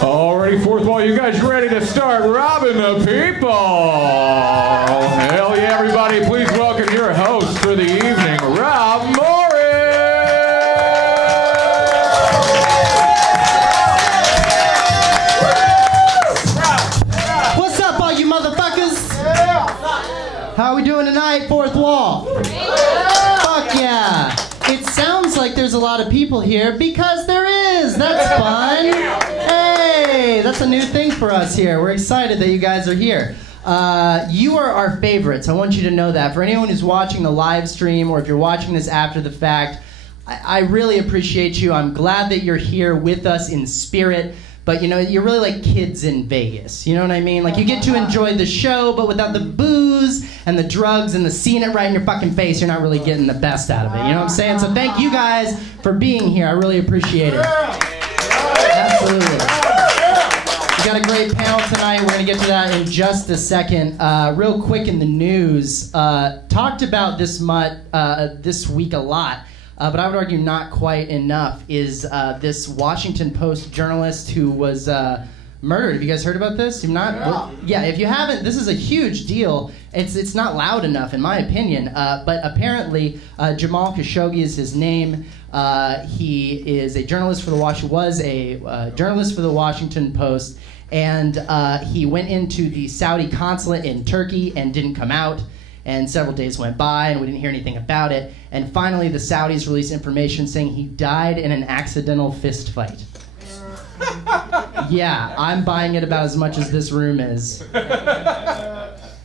Alrighty, fourth wall, you guys ready to start robbing the people? Hell yeah, everybody, please welcome your host for the evening, Rob Morris! What's up, all you motherfuckers? How are we doing tonight, fourth wall? Fuck yeah! It sounds like there's a lot of people here because there is! That's fun! Hey! That's a new thing for us here. We're excited that you guys are here. You are our favorites. I want you to know that. For anyone who's watching the live stream or if you're watching this after the fact, I really appreciate you. I'm glad that you're here with us in spirit. But, you know, you're really like kids in Vegas. You know what I mean? Like, you get to enjoy the show, but without the booze and the drugs and the seeing it right in your fucking face, you're not really getting the best out of it. You know what I'm saying? So thank you guys for being here. I really appreciate it. Absolutely. We got a great panel tonight. We're going to get to that in just a second. Real quick in the news, talked about this week a lot. But I would argue not quite enough is this Washington Post journalist who was murdered. Have you guys heard about this? You've not? Yeah. Yeah, if you haven't, this is a huge deal. It's not loud enough, in my opinion. But apparently, Jamal Khashoggi is his name. He is a journalist for the journalist for the Washington Post, and he went into the Saudi consulate in Turkey and didn't come out. And several days went by, and we didn't hear anything about it. And finally, the Saudis released information saying he died in an accidental fist fight. Yeah, I'm buying it about as much as this room is.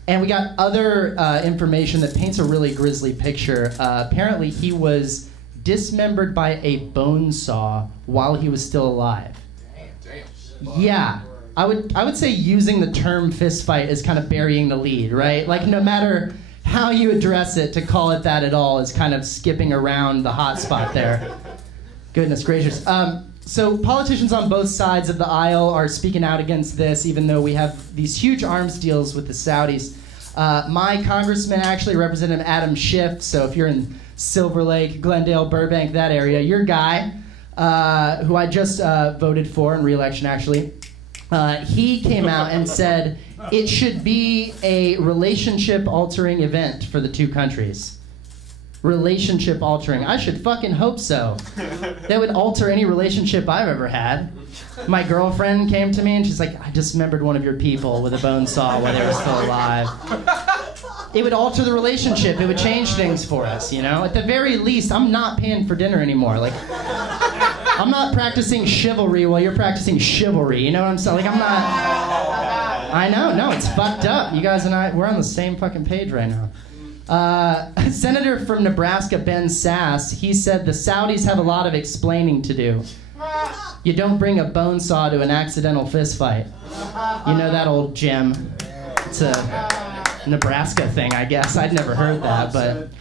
And we got other information that paints a really grisly picture. Apparently, he was dismembered by a bone saw while he was still alive. Damn. Yeah. I would say using the term fist fight is kind of burying the lead, right? Like, no matter how you address it, to call it that at all is kind of skipping around the hot spot there. Goodness gracious. So politicians on both sides of the aisle are speaking out against this, even though we have these huge arms deals with the Saudis. My congressman, actually, Representative Adam Schiff, so if you're in Silver Lake, Glendale, Burbank, that area, your guy, who I just voted for in re-election, actually, he came out and said it should be a relationship-altering event for the two countries. Relationship-altering. I should fucking hope so. That would alter any relationship I've ever had. My girlfriend came to me and she's like, I dismembered one of your people with a bone saw while they were still alive. It would alter the relationship. It would change things for us, you know? At the very least, I'm not paying for dinner anymore. Like, I'm not practicing chivalry while you're practicing chivalry. You know what I'm saying? Like, I'm not... I know, no, it's fucked up. You guys and I, we're on the same fucking page right now. Senator from Nebraska, Ben Sass, he said the Saudis have a lot of explaining to do. You don't bring a bone saw to an accidental fist fight. You know that old gem. It's a Nebraska thing, I guess. I'd never heard that, but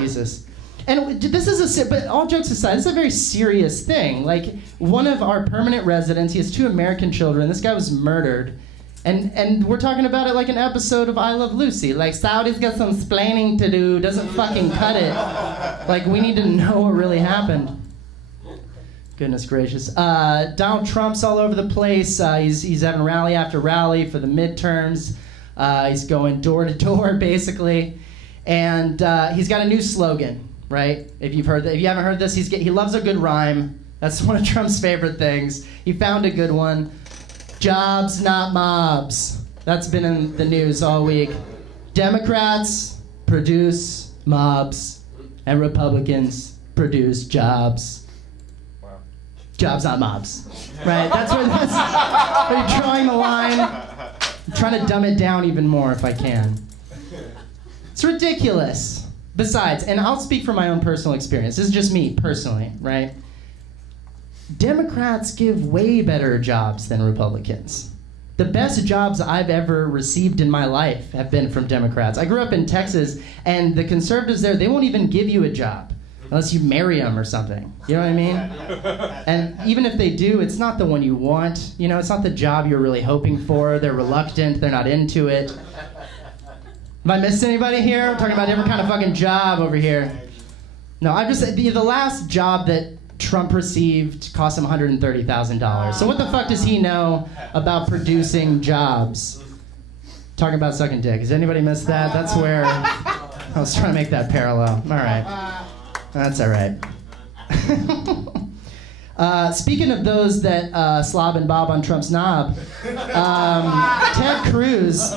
Jesus. And this is but all jokes aside, this is a very serious thing. Like, one of our permanent residents, he has 2 American children. This guy was murdered. And we're talking about it like an episode of I Love Lucy. Like, Saudi's got some splaining to do, doesn't fucking cut it. Like, we need to know what really happened. Goodness gracious. Donald Trump's all over the place. He's having rally after rally for the midterms. He's going door to door, basically. And he's got a new slogan, right? If you haven't heard this, he loves a good rhyme. That's one of Trump's favorite things. He found a good one. Jobs, not mobs. That's been in the news all week. Democrats produce mobs, and Republicans produce jobs. Wow. Jobs, not mobs. Right? That's where you're drawing the line. I'm trying to dumb it down even more if I can. It's ridiculous. Besides, and I'll speak from my own personal experience. This is just me, personally, right? Democrats give way better jobs than Republicans. The best jobs I've ever received in my life have been from Democrats. I grew up in Texas, and the conservatives there, they won't even give you a job unless you marry them or something. You know what I mean? And even if they do, it's not the one you want. You know, it's not the job you're really hoping for. They're reluctant. They're not into it. Have I missed anybody here? I'm talking about every kind of fucking job over here. No, I'm just... The last job that Trump received cost him $130,000. So what the fuck does he know about producing jobs? Talking about sucking dick. Has anybody missed that? That's where I was trying to make that parallel. All right. That's all right. Speaking of those that slob and bob on Trump's knob, Ted Cruz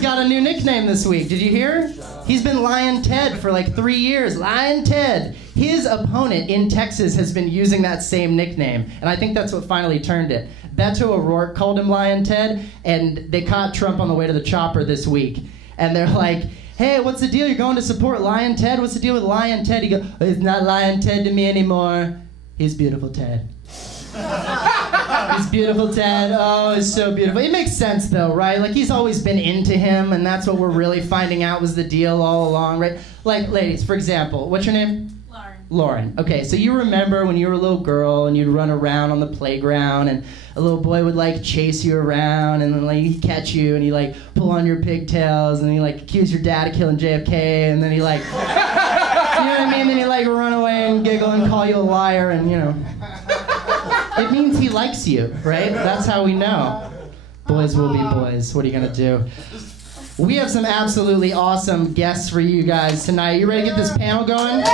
got a new nickname this week. Did you hear? He's been Lion Ted for like 3 years. Lion Ted. His opponent in Texas has been using that same nickname, and I think that's what finally turned it. Beto O'Rourke called him Lion Ted, and they caught Trump on the way to the chopper this week, and they're like, hey, what's the deal? You're going to support Lion Ted? What's the deal with Lion Ted? He goes, oh, he's not Lion Ted to me anymore. He's beautiful Ted. He's beautiful Ted. Oh, he's so beautiful. It makes sense though, right? Like he's always been into him, and that's what we're really finding out was the deal all along, right? Like, ladies, for example, what's your name? Lauren. Okay, so you remember when you were a little girl and you'd run around on the playground and a little boy would like chase you around and then like he'd catch you and he'd like pull on your pigtails and then he'd like accuse your dad of killing JFK and then he like, you know what I mean? Then he'd like run away and giggle and call you a liar and you know. It means he likes you, right? That's how we know. Boys will be boys. What are you gonna do? We have some absolutely awesome guests for you guys tonight. You ready to get this panel going?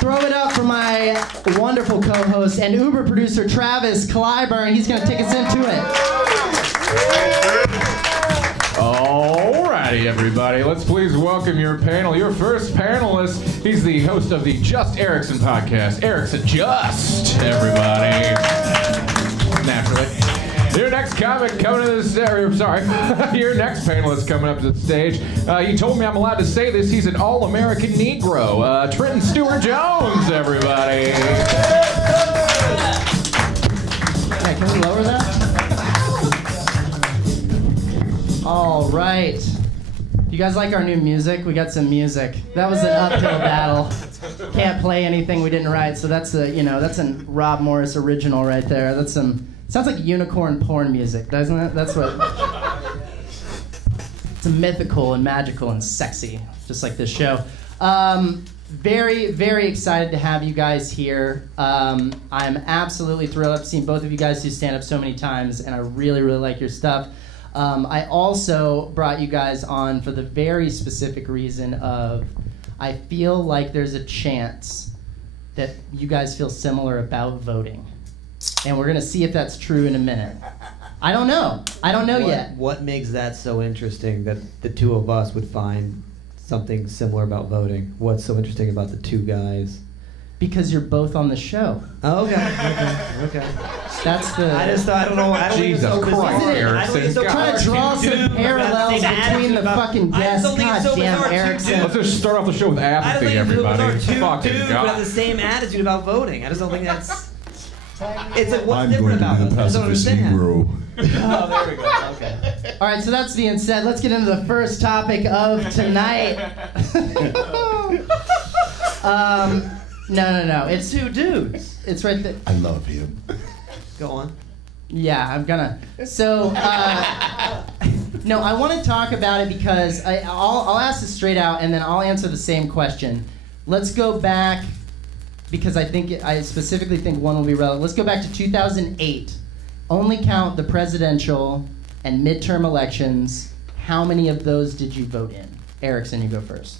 Throw it up for my wonderful co-host and Uber producer, Travis Clyburn. He's going to take us into it. Alrighty, everybody. Let's please welcome your panel. Your first panelist, he's the host of the Just Ericson podcast. Ericson Just, everybody. Naturally. Your next comic coming to this area, your next panelist coming up to the stage. He told me I'm allowed to say this. He's an all-American Negro. Trenton Stuart Jones, everybody. Hey, can we lower that? All right. You guys like our new music? We got some music. That was an uphill battle. Can't play anything we didn't write, so that's a Rob Morris original right there. That's some. Sounds like unicorn porn music, doesn't it? That's what. It's mythical and magical and sexy, just like this show. Very, very excited to have you guys here. I'm absolutely thrilled. I've seen both of you guys do stand-up so many times, and I really, really like your stuff. I also brought you guys on for the very specific reason of I feel like there's a chance that you guys feel similar about voting. And we're going to see if that's true in a minute. I don't know. Yet. What makes that so interesting that the two of us would find something similar about voting? What's so interesting about the two guys? Because you're both on the show. Oh, okay. That's the... I don't know. Jesus Christ, Ericson. Trying to draw some parallels between the fucking guests. God damn, Ericson. Let's just start off the show with apathy, everybody. Fucking God. Have the same attitude about voting. I just don't think that's... It's like, what's I'm different going to be about the it? I don't pacifist understand. Negro. Oh, there we go. Okay. All right, so that's being said, let's get into the first topic of tonight. No. It's two dudes. It's right there. I love him. Go on. Yeah, I'm gonna. So, no, I want to talk about it because I'll ask this straight out and then I'll answer the same question. Let's go back. Because I specifically think one will be relevant. Let's go back to 2008. Only count the presidential and midterm elections. How many of those did you vote in? Ericson, you go first.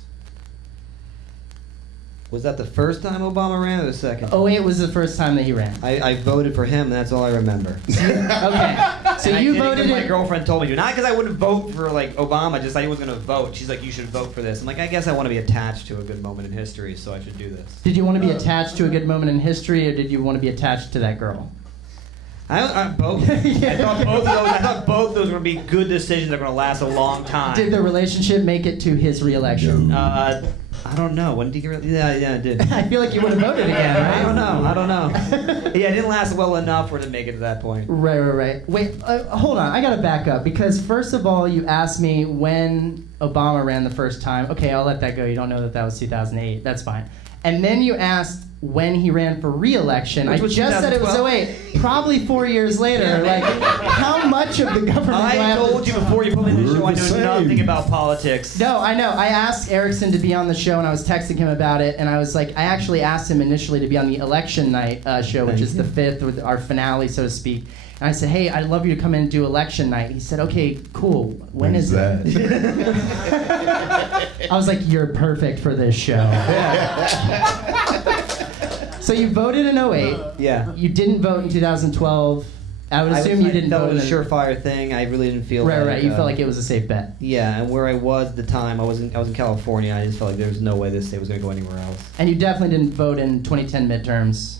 Was that the first time Obama ran or the second? 08 was the first time that he ran. I voted for him, and that's all I remember. Okay. So and you voted my girlfriend told me to. Not because I wouldn't vote for like Obama, just I wasn't going to vote. She's like, you should vote for this. I'm like, I guess I want to be attached to a good moment in history, so I should do this. Did you want to be attached to a good moment in history, or did you want to be attached to that girl? Both. I thought both of those were going to be good decisions that are going to last a long time. Did the relationship make it to his re-election? I don't know. When did he get Yeah, it did. I feel like you would have voted again, right? I don't know. Yeah, it didn't last well enough for it to make it to that point. Right. Wait, hold on. I got to back up because first of all, you asked me when Obama ran the first time. Okay, I'll let that go. You don't know that was 2008. That's fine. And then you asked when he ran for re-election. Which I was just said it was 2012? 08. Probably 4 years later. Like, how much of the government do I I have to- told you before you put me in the show I We're the know same. nothing about politics. No, I know. I asked Ericson to be on the show, and I was texting him about it, and I was like, I actually asked him initially to be on the election night show, which is the 5th, with our finale, so to speak. And I said, hey, I'd love you to come in and do election night. He said, okay, cool. When is that? I was like, you're perfect for this show. So you voted in 08. Yeah. You didn't vote in 2012. I would assume you didn't I felt vote it was in a surefire thing. I really didn't feel Right, like, right. You felt like it was a safe bet. Yeah, and where I was at the time, I was in California. I just felt like there was no way this state was going to go anywhere else. And you definitely didn't vote in 2010 midterms.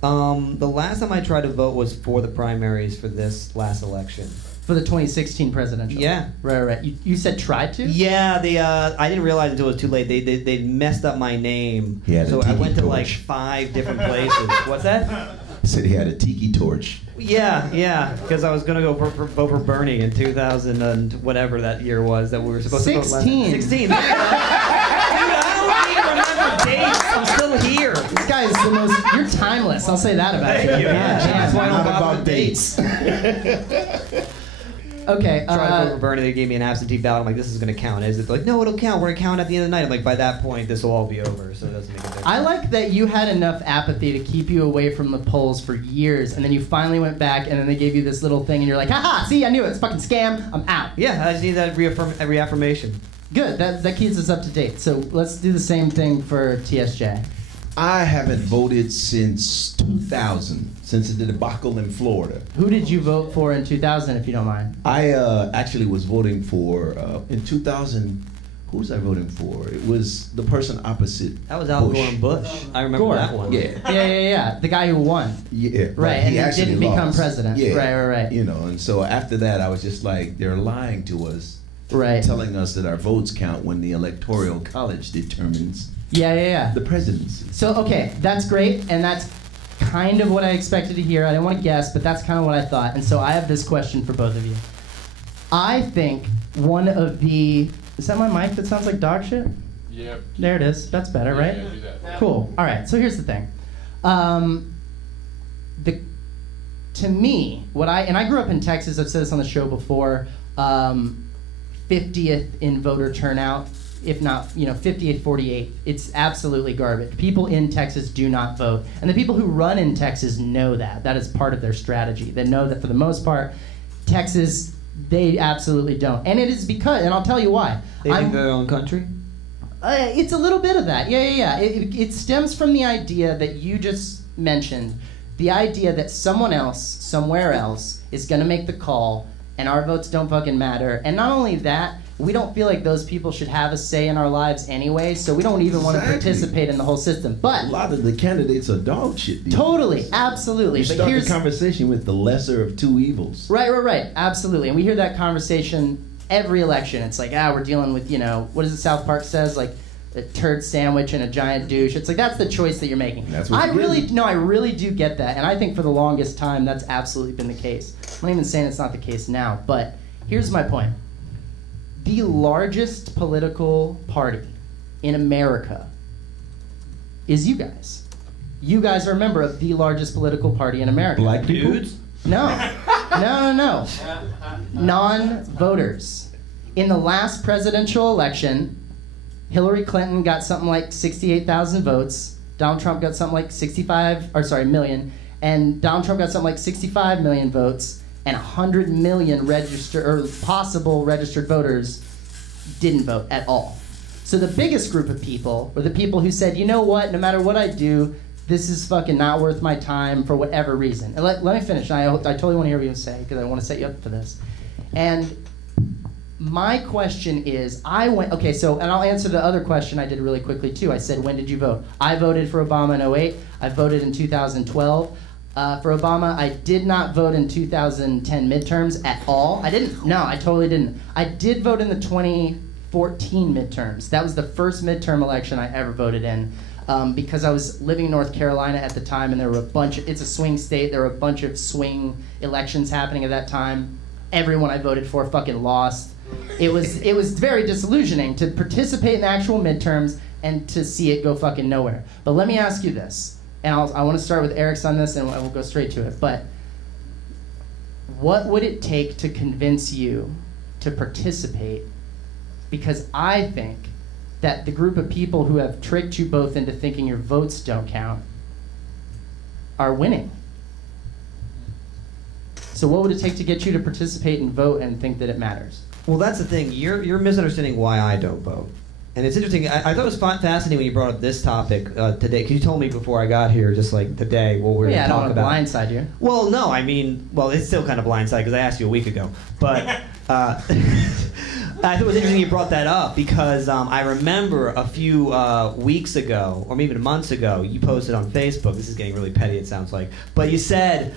The last time I tried to vote was for the primaries for this last election. For the 2016 presidential. Yeah. Right, right. You said tried to? Yeah, they. I didn't realize until it was too late. They messed up my name. He had a so I tiki went to torch. like 5 different places. What's that? Said he had a tiki torch. Yeah, because I was gonna go vote for Bernie in 2000 and whatever that year was that we were supposed to vote. 16. 16. There you go. Dude, I don't even remember dates. I'm still here. This guy is the most. You're timeless. I'll say that about you. Thank you. Yeah, That's why I don't Not bother about with dates. Okay. Tried to vote for Bernie. They gave me an absentee ballot. I'm like, this is gonna count. Is it like, no, it'll count. We're gonna count at the end of the night. I'm like, by that point, this will all be over. So it doesn't make a difference. I like that you had enough apathy to keep you away from the polls for years, and then you finally went back, and then they gave you this little thing, and you're like, haha, see, I knew it. It's a fucking scam. I'm out. Yeah, I just need that reaffirmation. Good. That keeps us up to date. So let's do the same thing for TSJ. I haven't voted since 2000, since the debacle in Florida. Who did you vote for in 2000, if you don't mind? I actually was voting for, in 2000, who was I voting for? It was the person opposite That was Al Bush. Gore and Bush. I remember Gore. that one. Yeah. Yeah. The guy who won. Yeah, Right, he and then actually didn't become lost. president. Yeah, Right. You know, and so after that, I was just like, they're lying to us, Right. telling us that our votes count when the Electoral College determines Yeah. the presidency. So, okay, that's great, and that's kind of what I expected to hear. I didn't want to guess, but that's kind of what I thought. And so I have this question for both of you. I think one of the... Is that my mic that sounds like dog shit? Yep. There it is. That's better, right? Yeah, do that. Cool. All right, so here's the thing. To me, and I grew up in Texas, I've said this on the show before, 50th in voter turnout, if not, 50th, 48th. It's absolutely garbage. People in Texas do not vote. And the people who run in Texas know that. That is part of their strategy. They know that for the most part, Texas, they absolutely don't. And it is because, and I'll tell you why. They think they're their own country? It's a little bit of that. Yeah. It stems from the idea that you just mentioned. The idea that someone else, somewhere else, is going to make the call, and our votes don't fucking matter. And not only that, we don't feel like those people should have a say in our lives anyway, so we don't even want to Exactly. participate in the whole system. But A lot of the candidates are dog shit. these totally, days. absolutely. You But start here's the conversation with the lesser of two evils. right, absolutely. And we hear that conversation every election. It's like, we're dealing with, what does it South Park says, like a turd sandwich and a giant douche. It's like that's the choice that you're making. That's what I you're really getting. no, I really do get that, and I think for the longest time that's absolutely been the case. I'm not even saying it's not the case now, but here's my point. The largest political party in America is you guys. You guys are a member of the largest political party in America. Black people? Dudes? No. Non-voters. In the last presidential election, Hillary Clinton got something like 68,000 votes. Donald Trump got something like million. And Donald Trump got something like 65 million votes. And 100 million possible registered voters didn't vote at all. So the biggest group of people were the people who said, you know what, no matter what I do, this is fucking not worth my time for whatever reason. And let me finish. I totally want to hear what you say because I want to set you up for this. And my question is, and I'll answer the other question I did really quickly too. I said, when did you vote? I voted for Obama in 08. I voted in 2012. For Obama, I did not vote in 2010 midterms at all. I didn't. No, I totally didn't. I did vote in the 2014 midterms. That was the first midterm election I ever voted in. Because I was living in North Carolina at the time, and there were it's a swing state, there were a bunch of swing elections happening at that time. Everyone I voted for fucking lost. It was very disillusioning to participate in the actual midterms and to see it go fucking nowhere. But let me ask you this. and I want to start with Eric's on this, and we'll go straight to it. But what would it take to convince you to participate? Because I think that the group of people who have tricked you both into thinking your votes don't count are winning. So what would it take to get you to participate and vote and think that it matters? Well, that's the thing. You're misunderstanding why I don't vote. And it's interesting. I thought it was fascinating when you brought up this topic today, because you told me before I got here, just like today, what we're going to talk about. I don't want to blindside you. Well, no, I mean, well, it's still kind of blindside because I asked you a week ago. But I thought it was interesting you brought that up because I remember a few weeks ago, or maybe months ago, you posted on Facebook. This is getting really petty, it sounds like. But you said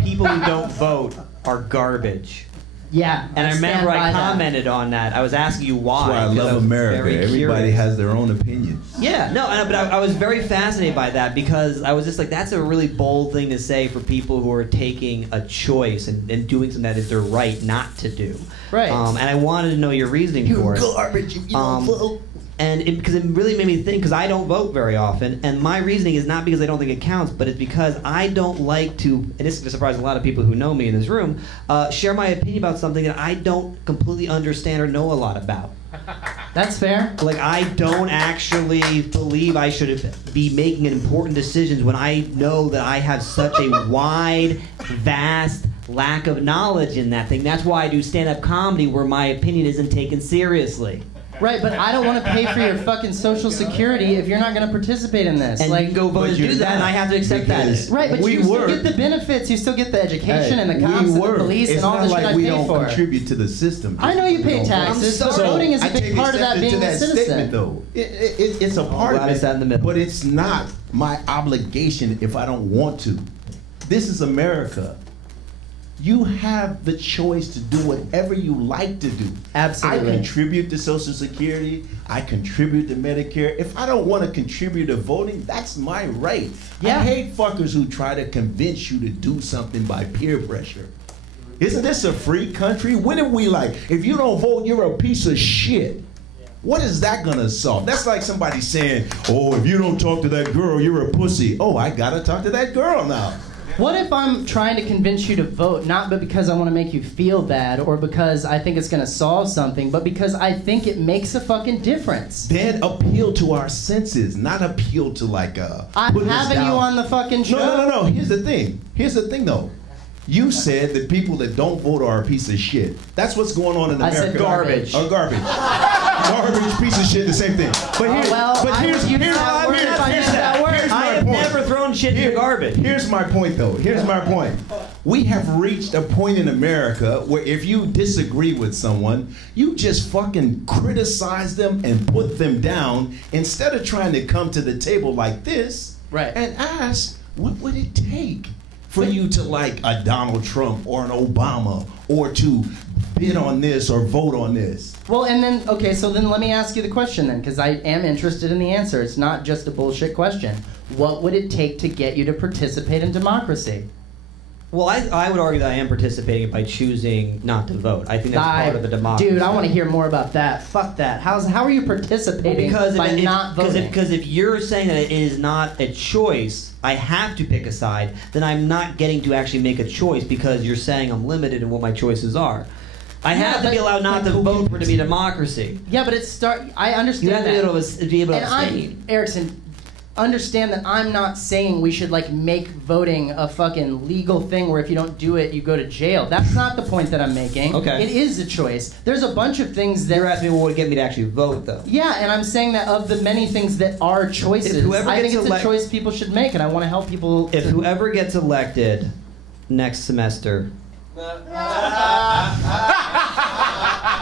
people who don't vote are garbage. Yeah, and I remember I commented on that. I was asking you why. That's why I love America. Everybody has their own opinion. Yeah, no, but I was very fascinated by that because I was just like, that's a really bold thing to say for people who are taking a choice and doing something that is their right not to do. Right. And I wanted to know your reasoning for it. You're garbage if you don't vote. And because it really made me think, because I don't vote very often, and my reasoning is not because I don't think it counts, but it's because I don't like to, and this is going to surprise a lot of people who know me in this room, share my opinion about something that I don't completely understand or know a lot about. That's fair. Like, I don't actually believe I should be making important decisions when I know that I have such a wide, vast lack of knowledge in that thing. That's why I do stand-up comedy, where my opinion isn't taken seriously. Right, but I don't want to pay for your fucking Social Security if you're not going to participate in this. And like, you can go vote to do that, and I have to accept that. Right, but you still get the benefits. You still get the education and the cops and the police and all the shit I pay for. It's not like we don't contribute to the system. I know you pay taxes, so voting is a big part of that being a citizen. Statement, though. It's a part of it, but it's not my obligation if I don't want to. This is America. You have the choice to do whatever you like to do. Absolutely. I contribute to Social Security. I contribute to Medicare. If I don't want to contribute to voting, that's my right. Yeah. I hate fuckers who try to convince you to do something by peer pressure. Isn't this a free country? When are we like, if you don't vote, you're a piece of shit? What is that gonna solve? That's like somebody saying, oh, if you don't talk to that girl, you're a pussy. Oh, I gotta talk to that girl now. What if I'm trying to convince you to vote, not but because I want to make you feel bad or because I think it's going to solve something, but because I think it makes a fucking difference? Then appeal to our senses, not appeal to like I'm having you on the fucking show. No. Here's the thing though. You said that people that don't vote are a piece of shit. That's what's going on in America. I said garbage. Or garbage. Garbage, piece of shit, the same thing. But here's I have never thrown shit in the garbage. Here's my point, though. Here's my point. We have reached a point in America where if you disagree with someone, you just fucking criticize them and put them down instead of trying to come to the table like this and ask, what would it take for you to like a Donald Trump or an Obama or to bid on this or vote on this? Well, and then, okay, so then let me ask you the question then, because I am interested in the answer. It's not just a bullshit question. What would it take to get you to participate in democracy? Well, I would argue that I am participating by choosing not to vote. I think that's part of the democracy. Dude, I want to hear more about that. Fuck that. How are you participating by not voting? Because if you're saying that it is not a choice, I have to pick a side, then I'm not getting to actually make a choice because you're saying I'm limited in what my choices are. I have to be allowed not to vote for it to be a democracy. Yeah, but I understand you have to be able to abstain. Erickson, understand that I'm not saying we should like make voting a fucking legal thing where if you don't do it, you go to jail. That's not the point that I'm making. Okay. It is a choice. There's a bunch of things that... You're asking me what would get me to actually vote, though. Yeah, and I'm saying that of the many things that are choices, I think it's a choice people should make, and I want to help people... If whoever gets elected next semester... or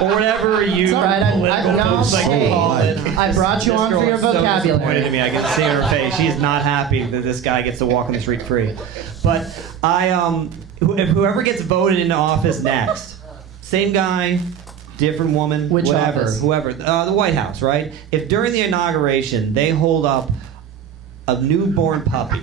whatever you call it. I brought you on for your vocabulary. So disappointed in me. I can see her face. She's not happy that this guy gets to walk on the street free. But if whoever gets voted into office next, same guy, different woman, which whatever, office? Whoever, the White House, right? If during the inauguration they hold up a newborn puppy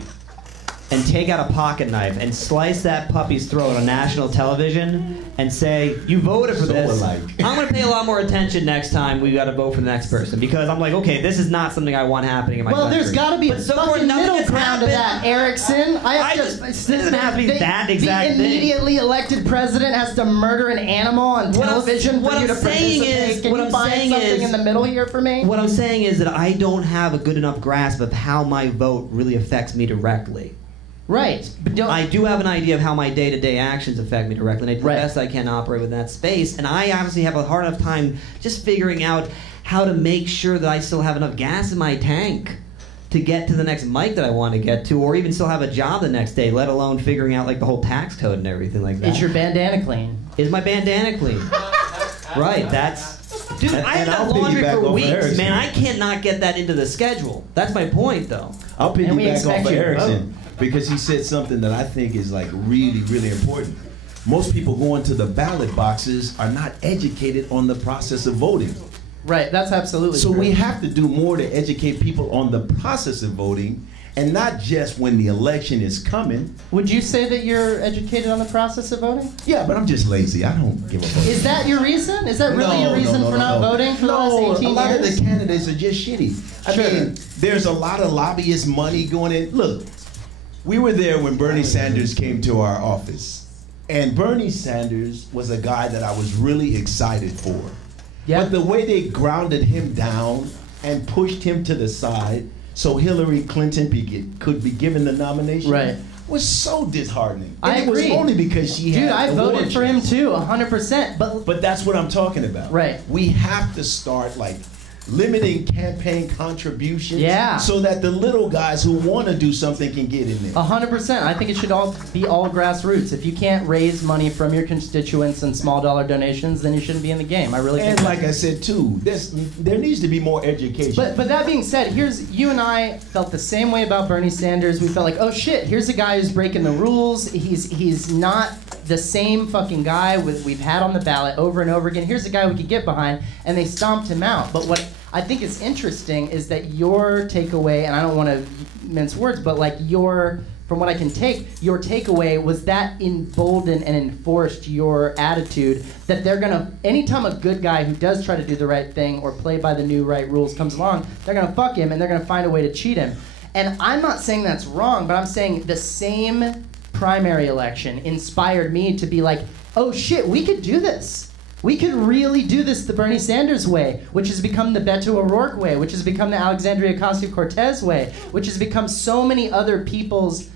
and take out a pocket knife and slice that puppy's throat on national television and say, you voted for this. I'm going to pay a lot more attention next time we got to vote for the next person, because I'm like, okay, this is not something I want happening in my country. Well, there's got to be a fucking middle ground to that, Erickson. It doesn't have to be that exact thing. The immediately elected president has to murder an animal on television for you to participate. Can you find something in the middle here for me? What I'm saying is that I don't have a good enough grasp of how my vote really affects me directly. Right. But I do have an idea of how my day-to-day actions affect me directly, and I do the best I can to operate within that space. And I obviously have a hard enough time just figuring out how to make sure that I still have enough gas in my tank to get to the next mic that I want to get to, or even still have a job the next day, let alone figuring out like the whole tax code and everything like that. Is your bandana clean? Is my bandana clean? Right, that's... Dude, I have done laundry for weeks, man. I cannot get that into the schedule. That's my point, though. I'll piggyback off of Ericson, because he said something that I think is like really, really important. Most people going to the ballot boxes are not educated on the process of voting. Right, that's absolutely So true. we have to do more to educate people on the process of voting, and not just when the election is coming. Would you say that you're educated on the process of voting? Yeah, but I'm just lazy. I don't give a fuck. Is that your reason? Is that really your reason for not voting for the last 18 years? A lot of the candidates are just shitty. I mean, there's a lot of lobbyist money going in. Look, we were there when Bernie Sanders came to our office. And Bernie Sanders was a guy that I was really excited for. Yeah. But the way they grounded him down and pushed him to the side so Hillary Clinton could be given the nomination was so disheartening. And I agree. It was only because she had Dude, I voted for him too, 100%. But that's what I'm talking about. Right. We have to start like limiting campaign contributions so that the little guys who want to do something can get in there. 100%. I think it should all be all grassroots. If you can't raise money from your constituents and small dollar donations, then you shouldn't be in the game. I really think. And like I said too, there needs to be more education. But that being said, you and I felt the same way about Bernie Sanders. We felt like, oh shit, here's a guy who's breaking the rules. He's not the same fucking guy we've had on the ballot over and over again. Here's a guy we could get behind, and they stomped him out. But what I think is interesting is that your takeaway, and I don't want to mince words, but like from what I can take, your takeaway was that emboldened and enforced your attitude that they're gonna, anytime a good guy who does try to do the right thing or play by the new right rules comes along, they're gonna fuck him and they're gonna find a way to cheat him. And I'm not saying that's wrong, but I'm saying the same primary election inspired me to be like, oh shit, we could do this. We could really do this the Bernie Sanders way, which has become the Beto O'Rourke way, which has become the Alexandria Ocasio-Cortez way, which has become so many other people's.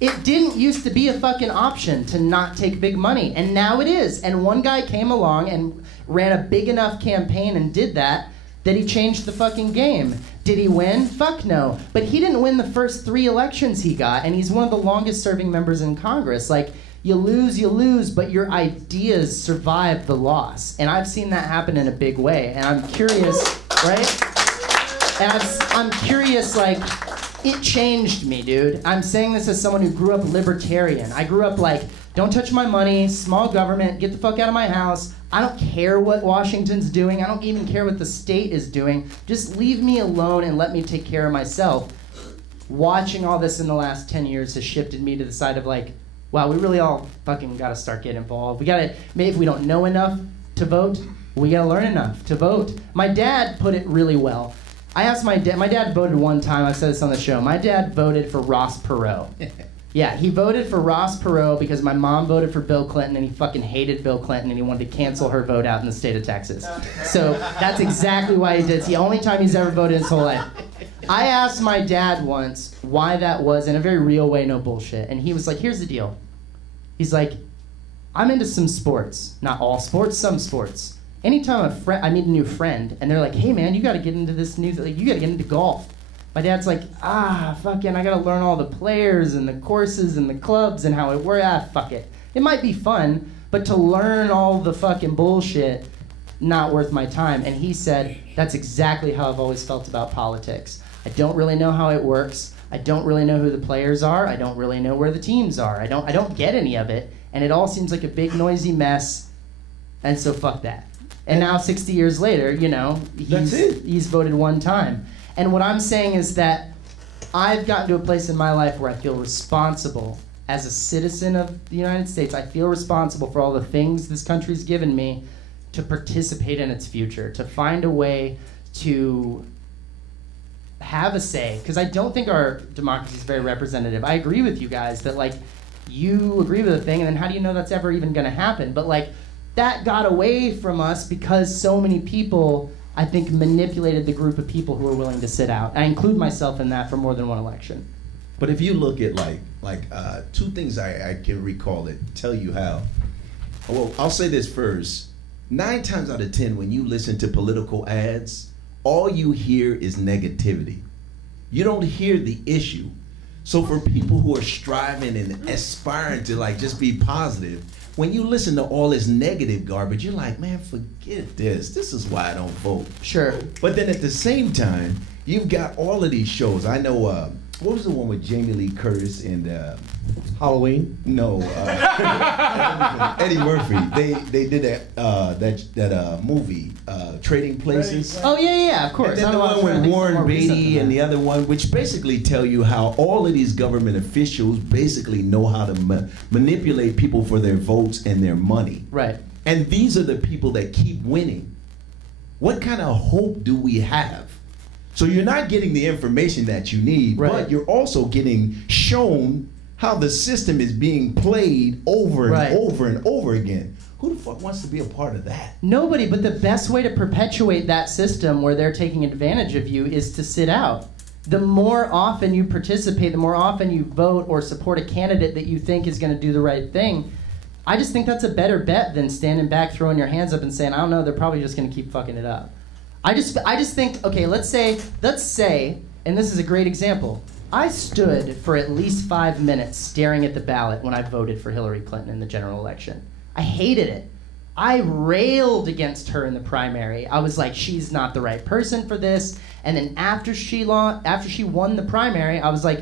It didn't used to be a fucking option to not take big money, and now it is. And one guy came along and ran a big enough campaign and did that he changed the fucking game. Did he win? Fuck no. But he didn't win the first 3 elections he got, and he's one of the longest serving members in Congress. Like, you lose, but your ideas survive the loss. And I've seen that happen in a big way. And I'm curious, right? And I'm curious, like, it changed me, dude. I'm saying this as someone who grew up libertarian. I grew up like, don't touch my money, small government, get the fuck out of my house. I don't care what Washington's doing. I don't even care what the state is doing. Just leave me alone and let me take care of myself. Watching all this in the last 10 years has shifted me to the side of like, wow, we really all fucking gotta start getting involved. We gotta, maybe if we don't know enough to vote, we gotta learn enough to vote. My dad put it really well. I asked my dad voted one time, I said this on the show, my dad voted for Ross Perot. Yeah, he voted for Ross Perot because my mom voted for Bill Clinton and he fucking hated Bill Clinton and he wanted to cancel her vote out in the state of Texas. So that's exactly why he did. It's the only time he's ever voted in his whole life. I asked my dad once why that was in a very real way, no bullshit. And he was like, here's the deal. He's like, I'm into some sports. Not all sports, some sports. Anytime I meet a new friend and they're like, hey man, you gotta get into this new, like, you gotta get into golf. My dad's like, fucking, I gotta learn all the players and the courses and the clubs and how it works. Fuck it. It might be fun, but to learn all the fucking bullshit, not worth my time. And he said, that's exactly how I've always felt about politics. I don't really know how it works. I don't really know who the players are. I don't really know where the teams are. I don't get any of it. And it all seems like a big noisy mess. And so fuck that. And now 60 years later, you know, he's voted one time. And what I'm saying is that I've gotten to a place in my life where I feel responsible as a citizen of the United States. I feel responsible for all the things this country's given me to participate in its future, to find a way to have a say, because I don't think our democracy is very representative. I agree with you guys that, like, you agree with a thing, and then how do you know that's ever even going to happen? But, like, that got away from us because so many people, I think, manipulated the group of people who were willing to sit out. I include myself in that for more than one election. But if you look at two things I can recall that tell you how. Well, I'll say this first. 9 times out of 10, when you listen to political ads, all you hear is negativity. You don't hear the issue. So for people who are striving and aspiring to like just be positive, when you listen to all this negative garbage, you're like, man, forget this. This is why I don't vote. Sure. But then at the same time, you've got all of these shows. I know, what was the one with Jamie Lee Curtis and Halloween? No, Eddie Murphy. They did that movie, Trading Places. Oh yeah, of course. And then the one with Warren Beatty and the other one, which basically tell you how all of these government officials basically know how to manipulate people for their votes and their money. Right. And these are the people that keep winning. What kind of hope do we have? So you're not getting the information that you need, right, but you're also getting shown how the system is being played over and right, over and over again. Who the fuck wants to be a part of that? Nobody, but the best way to perpetuate that system where they're taking advantage of you is to sit out. The more often you participate, the more often you vote or support a candidate that you think is going to do the right thing, I just think that's a better bet than standing back, throwing your hands up and saying, I don't know, they're probably just going to keep fucking it up. I just think, okay, let's say, and this is a great example, I stood for at least 5 minutes staring at the ballot when I voted for Hillary Clinton in the general election. I hated it. I railed against her in the primary. I was like, she's not the right person for this. And then after she won the primary, I was like,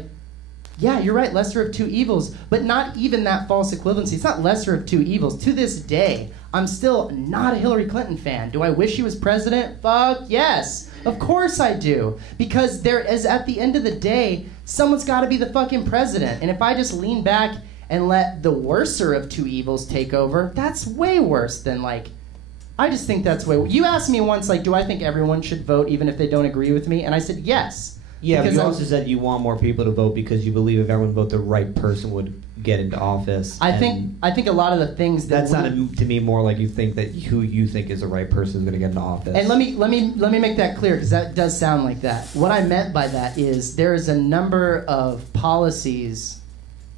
yeah, you're right, lesser of two evils. But not even that false equivalency. It's not lesser of two evils. To this day, I'm still not a Hillary Clinton fan. Do I wish she was president? Fuck yes. Of course I do. Because there is, at the end of the day, someone's got to be the fucking president. And if I just lean back and let the worser of two evils take over, that's way worse than, like, I just think that's way... You asked me once, like, do I think everyone should vote even if they don't agree with me? And I said yes. Yeah, but you also said you want more people to vote because you believe if everyone voted, the right person would get into office. I think a lot of the things that sounded to me more like you think that who you think is the right person is going to get into office. And let me make that clear, because that does sound like that. What I meant by that is there is a number of policies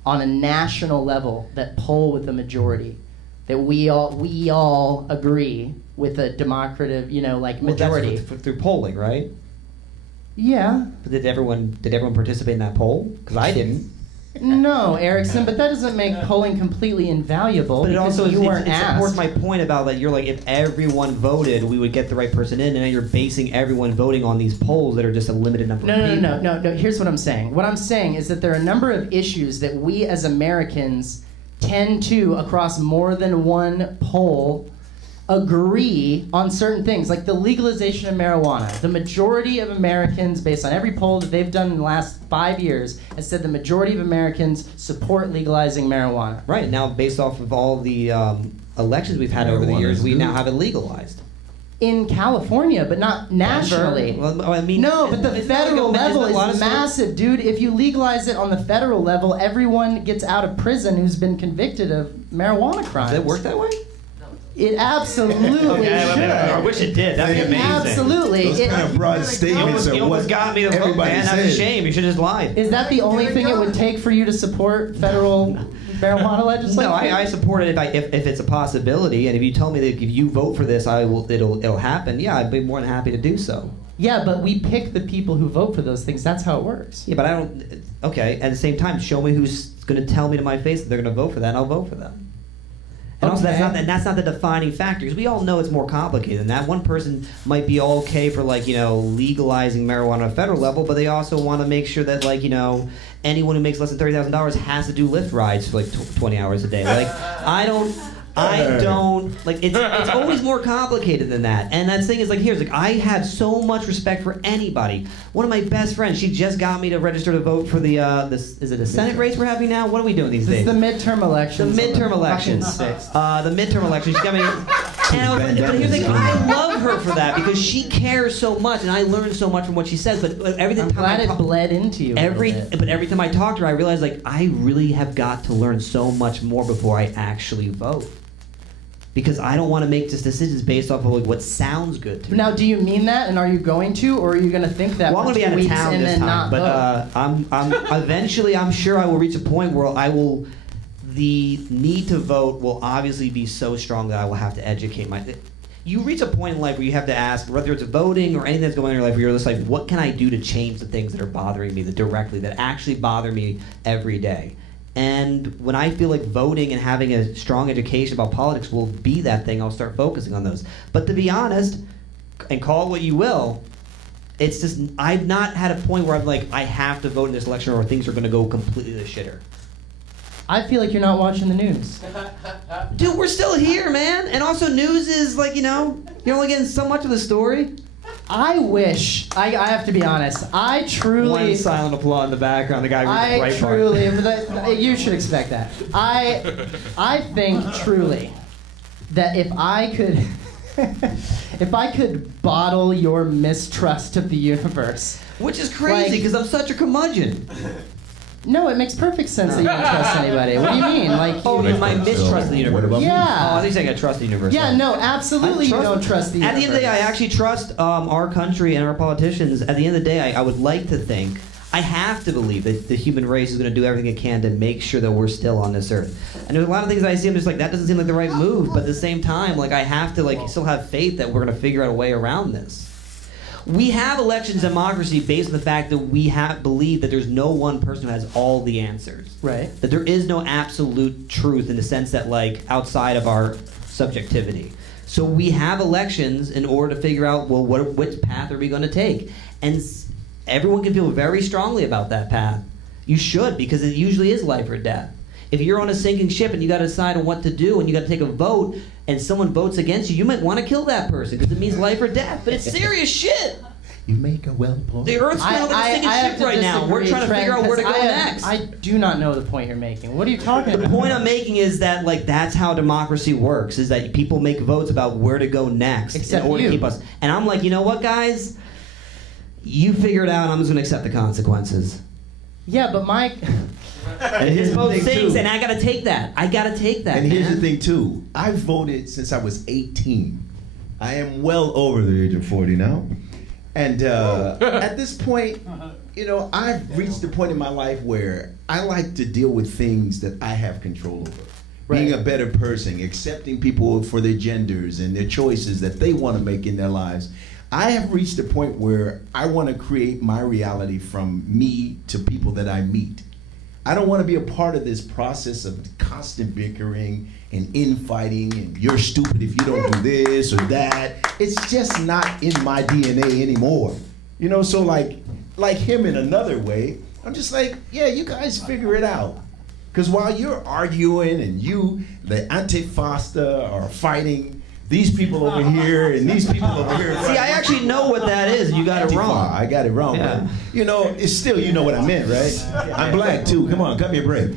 on a national level that poll with the majority, that we all agree with a democratic, majority. That's through polling, right? Yeah. But did everyone participate in that poll? Because I didn't. No, Ericson, but that doesn't make polling completely invaluable. But it also you weren't asked. supports my point about that. You're like, if everyone voted, we would get the right person in, and now you're basing everyone voting on these polls that are just a limited number of people. No. Here's what I'm saying. What I'm saying is that there are a number of issues that we as Americans tend to, across more than one poll, agree on certain things, like the legalization of marijuana. The majority of Americans, based on every poll that they've done in the last 5 years, has said the majority of Americans support legalizing marijuana. Right, now based off of all the elections we've had over the years, we now have it legalized. In California, but not nationally. Well, I mean, no, but the federal level is massive, dude. If you legalize it on the federal level, everyone gets out of prison who's been convicted of marijuana crimes. Does it work that way? It absolutely should. I wish it did. That'd be amazing. Absolutely. Those kind of broad statements are what got me to vote, man. That's a shame. You should have just lied. Is that the only thing it would take for you to support federal marijuana legislation? No, I support it if it's a possibility, and if you tell me that if you vote for this, it'll happen. Yeah, I'd be more than happy to do so. Yeah, but we pick the people who vote for those things. That's how it works. Yeah, but I don't. Okay, at the same time, show me who's going to tell me to my face that they're going to vote for that, and I'll vote for them. And also, that's not the defining factor, because we all know it's more complicated than that. One person might be okay for, legalizing marijuana on a federal level, but they also want to make sure that, anyone who makes less than $30,000 has to do Lyft rides for, 20 hours a day. I I don't like it's always more complicated than that. And that thing is like I have so much respect for anybody. One of my best friends, she just got me to register to vote for the is it a Senate race we're having now? What are we doing these days? This is the midterm elections. The midterm elections. The midterm elections. She got me. But here's the thing, I love her for that because she cares so much, and I learn so much from what she says. But every time glad it bled into you. But every time I talk to her, I realize like I really have got to learn so much more before I actually vote. Because I don't want to make just decisions based off of like what sounds good to me. Now, do you mean that, and are you going to, or are you going to think that? Well, I'm going to be out of town and this then time, not but I'm eventually I'm sure I will reach a point where I will. The need to vote will obviously be so strong that I will have to educate my. You reach a point in life where you have to ask, whether it's voting or anything that's going on in your life, where you're just like, what can I do to change the things that are bothering me, that actually bother me every day? And when I feel like voting and having a strong education about politics will be that thing, I'll start focusing on those. But to be honest, and call it what you will, it's just, I've not had a point where I'm like, I have to vote in this election or things are going to go completely to shitter. I feel like you're not watching the news. Dude, we're still here, man. And also news is like, you're only getting so much of the story. I wish, I have to be honest, I truly... One silent applause in the background, the guy reads the truly, you should expect that. I think truly that if I could bottle your mistrust of the universe... Which is crazy, because I'm such a curmudgeon. No, it makes perfect sense that you don't trust anybody. What do you mean? Like, my mistrust of the universe. Yeah. Oh, I think I got trust the universe. Yeah, no, absolutely you don't trust the universe. At the end of the day, I actually trust our country and our politicians. At the end of the day, I would like to think, I have to believe that the human race is going to do everything it can to make sure that we're still on this earth. And there's a lot of things I see, I'm just like, that doesn't seem like the right move. But at the same time, like, I have to like still have faith that we're going to figure out a way around this. We have elections democracy based on the fact that we believe that there's no one person who has all the answers. Right. That there is no absolute truth in the sense that, like, outside of our subjectivity. So we have elections in order to figure out, well, which path are we going to take? And everyone can feel very strongly about that path. You should, because it usually is life or death. If you're on a sinking ship and you got to decide on what to do and you got to take a vote and someone votes against you, you might want to kill that person because it means life or death. But it's serious shit. You make a well point. The Earth's on a sinking ship right now. We're trying to figure out where to go next. I do not know the point you're making. What are you talking about? The point I'm making is that like that's how democracy works. Is that people make votes about where to go next Except in order to keep us. And I'm like, you know what, guys? You figure it out. And I'm just going to accept the consequences. Yeah, but Mike. And it's both things, and I gotta take that. And here's the thing too. I voted since I was 18. I am well over the age of 40 now. And at this point, I've reached a point in my life where I like to deal with things that I have control over. Right. Being a better person, accepting people for their genders and their choices that they want to make in their lives. I have reached a point where I want to create my reality from me to people that I meet. I don't want to be a part of this process of constant bickering and infighting and you're stupid if you don't do this or that. It's just not in my DNA anymore. So like him in another way, I'm just like, yeah, you guys figure it out. Because while you're arguing and the Antifasta, are fighting these people over here and these people over here. See, I actually know what that is. You got it wrong. I got it wrong. Yeah. But, it's still, you know what I meant, right? I'm black too. Come on, cut me a break.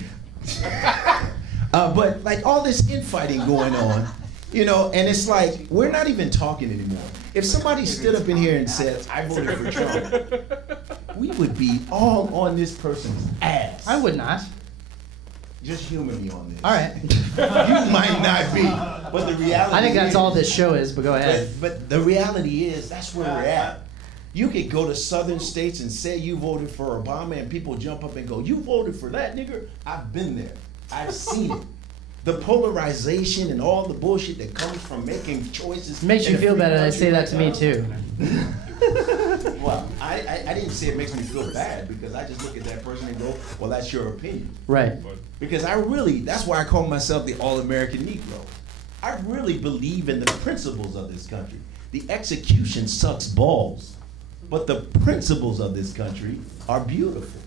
But like all this infighting going on, and it's like, we're not even talking anymore. If somebody stood up in here and said, I voted for Trump, we would be all on this person's ass. I would not. Just humor me on this. All right. You might not be, but the reality I think that's all this show is, but go ahead. But the reality is, that's where we're at. You could go to southern states and say you voted for Obama and people jump up and go, you voted for that nigga? I've been there. I've seen it. The polarization and all the bullshit that comes from making choices. It makes you feel better. They say that to me too. Well, I didn't say it makes me feel bad because I just look at that person and go, well, that's your opinion. Right. Because that's why I call myself the all-American Negro. I really believe in the principles of this country. The execution sucks balls, but the principles of this country are beautiful.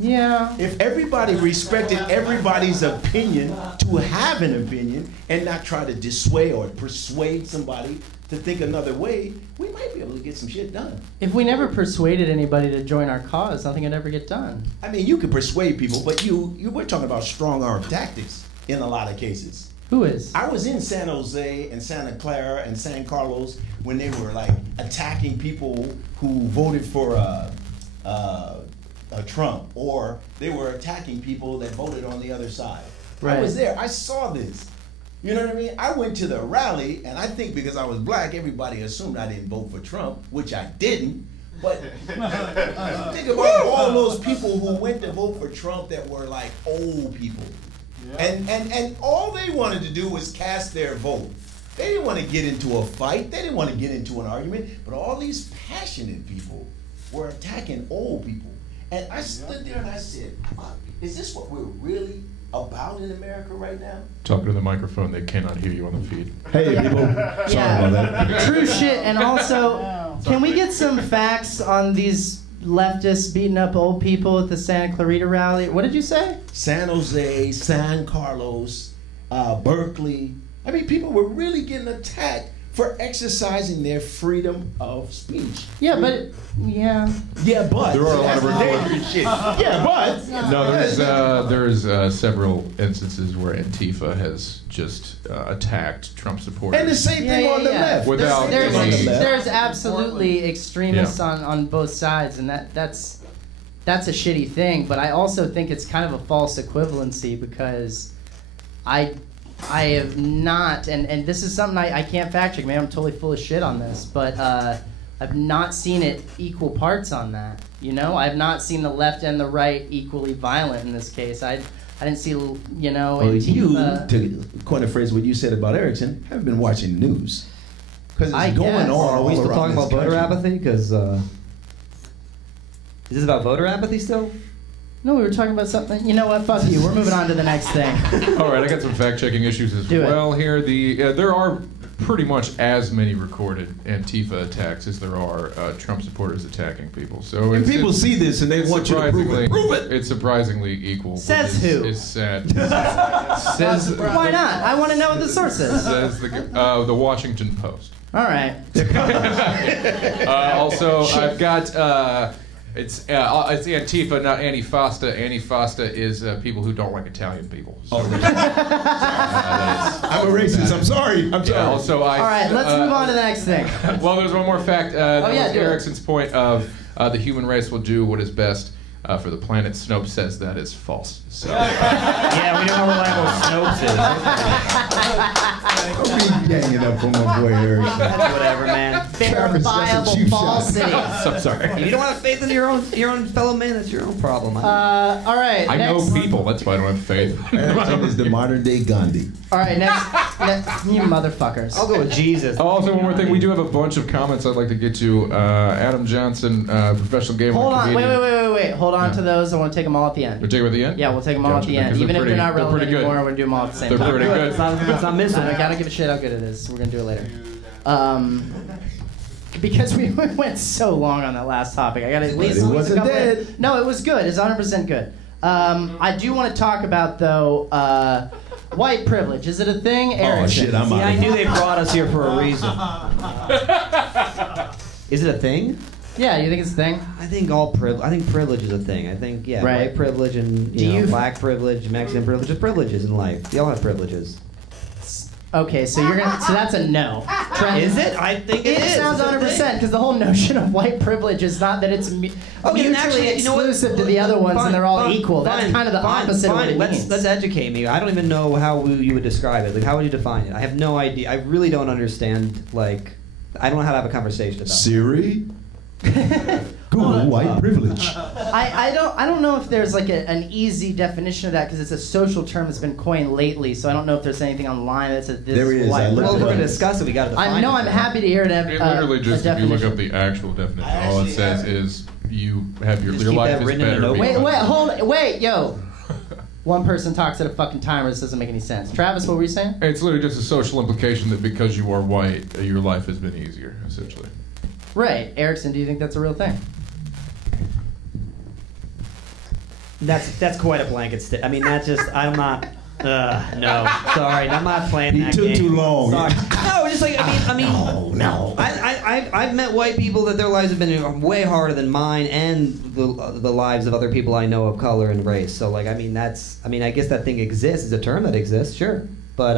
Yeah. If everybody respected everybody's opinion to have an opinion and not try to dissuade or persuade somebody to think another way, we might be able to get some shit done. If we never persuaded anybody to join our cause, nothing would ever get done. I mean, you could persuade people, but we're talking about strong arm tactics in a lot of cases. Who is? I was in San Jose and Santa Clara and San Carlos when they were like attacking people who voted for Trump, or they were attacking people that voted on the other side. Right. I was there. I saw this. You know what I mean? I went to the rally, and I think because I was black, everybody assumed I didn't vote for Trump, which I didn't. But think about all those people who went to vote for Trump that were like old people. Yeah. And all they wanted to do was cast their vote. They didn't want to get into a fight. They didn't want to get into an argument. But all these passionate people were attacking old people. And I stood there and I said, is this what we're really about in America right now? Talking to the microphone, they cannot hear you on the feed. Hey, people. Sorry about that. True shit. And also, can we get some facts on these leftists beating up old people at the Santa Clarita rally? What did you say? San Jose, San Carlos, Berkeley. I mean, people were really getting attacked for exercising their freedom of speech. Yeah, but Yeah, but There are a lot of dangerous shit. Yeah, but No, there's several instances where Antifa has just attacked Trump supporters. and the same thing on the left. Without there's any- there's absolutely extremists on both sides, and that's a shitty thing. But I also think it's kind of a false equivalency, because I have not, and this is something I can't fact check. Maybe I'm totally full of shit on this, but I've not seen it equal parts on that. You know, I've not seen the left and the right equally violent in this case. I didn't see, Well, Antifa. you, to coin a phrase what you said about Ericson, haven't been watching the news. Because I it's going guess. on Are we all still around talking this about voter country. apathy? Because is this about voter apathy still? No, we were talking about something. You know what? Fuck you. We're moving on to the next thing. All right, I got some fact-checking issues as Do it. well here. There are pretty much as many recorded Antifa attacks as there are Trump supporters attacking people. So And it's, people see this and they it's want you to prove it. Prove it! It's surprisingly equal. Says which is, who? Is sad. Says Why not? I want to know what the source is. says the Washington Post. All right. Also, I've got it's Antifa, not Antifasta. Antifasta is people who don't like Italian people. So, I'm a racist. I'm sorry. I'm sorry. yeah, also, All right. Let's move on to the next thing. Well, there's one more fact. That yeah, was do it. Ericson's point of the human race will do what is best for the planet. Snopes says that is false. So, Yeah, we don't know what Snopes Don't be ganging up on my boy Erickson. is. Whatever, man. Travis, that's a Verifiable cheap falsity. I'm sorry. If you don't have faith in your own fellow man, that's your own problem. All right. I next. know people. That's why I don't have faith. Erickson is the modern day Gandhi. All right. Next. You motherfuckers. I'll go with Jesus. Also, one more thing. We do have a bunch of comments I'd like to get to. Adam Johnson, professional gamer. Hold on. comedian. Wait. Hold on to those. I want to take them all at the end. We'll take them at the end? Yeah, we'll take them all at Gotcha, the end. because Even if they're not they're relevant pretty good. anymore, we're going to do them all at the same They're time. pretty good. Let's not miss I it. gotta give a shit how good it is. We're gonna do it later. Because we went so long on that last topic, I gotta at least. It lose a wasn't couple dead. of- No, it was good. It's 100% good. I do want to talk about though white privilege. Is it a thing, Erickson? Oh shit, I'm See, out. I knew they brought us here for a reason. Is it a thing? Yeah, you think it's a thing? I think I think privilege is a thing. I think Right. white privilege and Do you- black privilege, Mexican privilege, just privileges in life. They all have privileges. Okay, so so that's a no. Trent, Is it? I think It it is. sounds It's a 100% thing. because the whole notion of white privilege is not that it's Okay, mutually actually, you know what? exclusive to the other ones and they're all Fine, equal. That's fine, kind of the fine, opposite of what fine. it means. Let's educate me. I don't even know how you would describe it. Like, how would you define it? I have no idea. I really don't understand. Like, I don't know how to have a conversation about it. Siri? Google white privilege. I don't know if there's like an easy definition of that because it's a social term that's been coined lately. So I don't know if there's anything online that says this There is is. white I looked Well, if privilege. we're going to discuss it, we got to define I know it. I'm happy to hear it. It literally just, a if you look definition. up the actual definition, all it says is you have your Just your keep life that is written in a better. notebook. Wait, yo. One person talks at a fucking timer. This doesn't make any sense. Travis, what were you saying? It's literally just a social implication that because you are white, your life has been easier, essentially. Right, Erickson. Do you think that's a real thing? That's quite a blanket statement. I mean, that's just I'm not. No, sorry, I'm not playing He that took game. too long. Sorry. No, just like I mean, No. I've met white people that their lives have been way harder than mine and the lives of other people I know of color and race. So like, I guess that thing exists. It's a term that exists, sure, but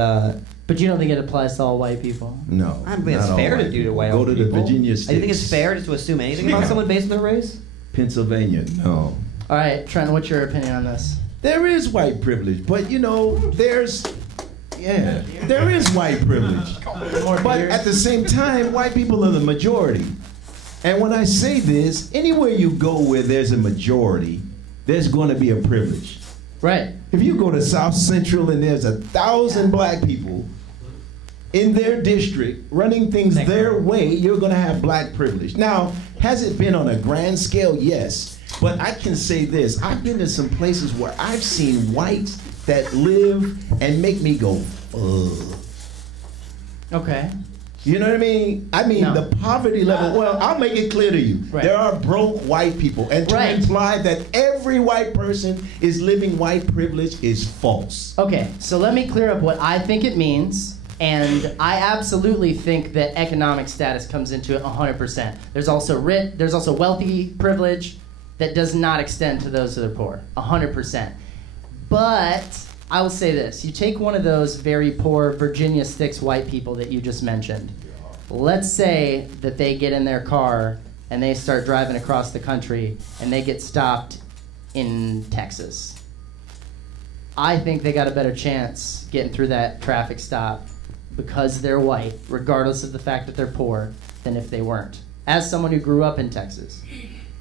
you don't think it applies to all white people? No. I don't think it's not fair all to do to white Go to the people. Virginia I State. think it's fair just to assume anything about someone based on their race. Pennsylvania, no. All right, Trent, what's your opinion on this? There is white privilege, but there is white privilege. But at the same time, white people are the majority. And when I say this, anywhere you go where there's a majority, there's going to be a privilege. Right. If you go to South Central and there's 1,000 black people in their district running things their way, you're going to have black privilege. Now, has it been on a grand scale? Yes. But I can say this. I've been to some places where I've seen whites that live and make me go, ugh. Okay. You know what I mean? No. The poverty level, well, I'll make it clear to you. Right. There are broke white people. And to imply that every white person is living white privilege is false. Okay, so let me clear up what I think it means. And I absolutely think that economic status comes into it 100%. There's also wealthy privilege that does not extend to those that are poor, 100%. But I will say this. You take one of those very poor Virginia Sticks white people that you just mentioned. Let's say that they get in their car and they start driving across the country and they get stopped in Texas. I think they got a better chance getting through that traffic stop because they're white, regardless of the fact that they're poor, than if they weren't. As someone who grew up in Texas.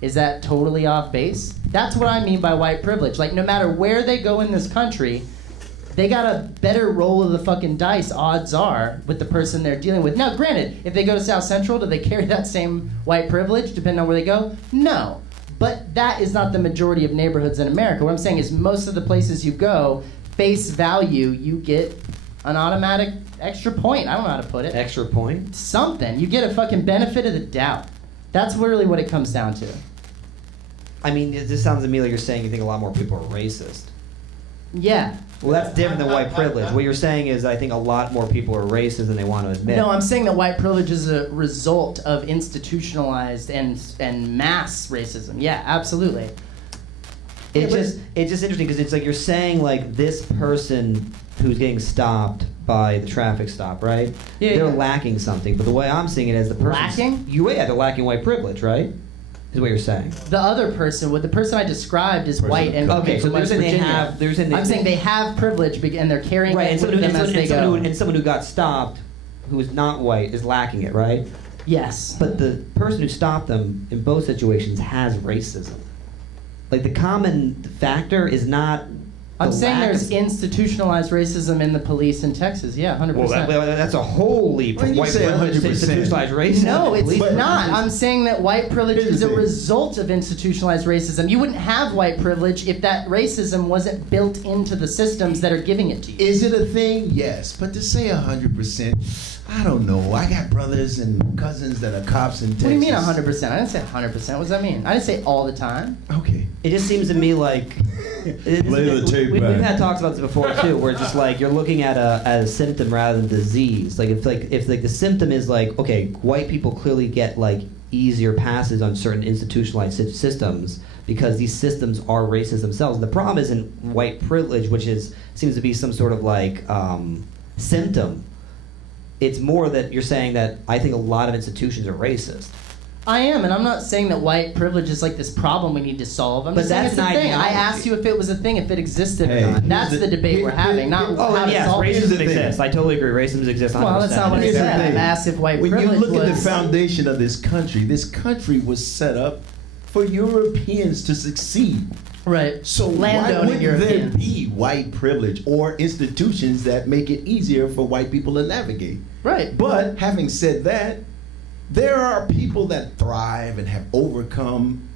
Is that totally off base? That's what I mean by white privilege. Like, no matter where they go in this country, they got a better roll of the fucking dice, odds are, with the person they're dealing with. Now, granted, if they go to South Central, do they carry that same white privilege, depending on where they go? No. But that is not the majority of neighborhoods in America. What I'm saying is most of the places you go, face value, you get an automatic extra point. I don't know how to put it. Extra point? Something. You get a fucking benefit of the doubt. That's really what it comes down to. I mean, this sounds to me like you're saying you think a lot more people are racist. Yeah. Well, that's different than white privilege. What you're saying is I think a lot more people are racist than they want to admit. No, I'm saying that white privilege is a result of institutionalized and mass racism. Yeah, absolutely. It's just interesting because it's like you're saying like this person who's getting stopped by the traffic stop, right? Yeah, they're yeah. lacking something, but the way I'm seeing it is the person Lacking? they're lacking white privilege, right? Is what you're saying. The other person, the person I described is white and Okay, so from they're West saying they Virginia. have. I'm saying they have privilege and they're carrying right, it with them as they go. and someone who got stopped, who is not white, is lacking it, right? Yes. But the person who stopped them in both situations has racism. Like the common factor is not. I'm saying there's institutionalized racism in the police in Texas. Yeah, 100%. Well, that's a whole leap When from you white say privilege to 100%. institutionalized racism. No, it's But- not. I'm saying that white privilege Here's the is a thing. result of institutionalized racism. You wouldn't have white privilege if that racism wasn't built into the systems that are giving it to you. Is it a thing? Yes. But to say 100%, I don't know. I got brothers and cousins that are cops in Texas. What do you mean 100%? I didn't say 100%. What does that mean? I didn't say all the time. Okay. It just seems to me like Play the tape we've back. had talks about this before too, where it's just like you're looking at a symptom rather than disease. Like if the symptom is like, okay, white people clearly get like easier passes on certain institutionalized systems because these systems are racist themselves. And the problem isn't white privilege, which seems to be some sort of like symptom. It's more that you're saying that I think a lot of institutions are racist. I am, and I'm not saying that white privilege is like this problem we need to solve. I'm But just saying that's it's a an thing. I ideology. asked you if it was a thing, if it existed Hey, or not. here's That's the debate we're having, not Oh, how to yes, solve Here's it. the racism thing. exists. I totally agree. Racism exists 100%. Well, that's not what I Here's the said. thing. I asked if white When you privilege look at the was... foundation of this country was set up for Europeans to succeed. Right. So why Landowning wouldn't there Europeans. be white privilege or institutions that make it easier for white people to navigate? Right. But having said that, there are people that thrive and have overcome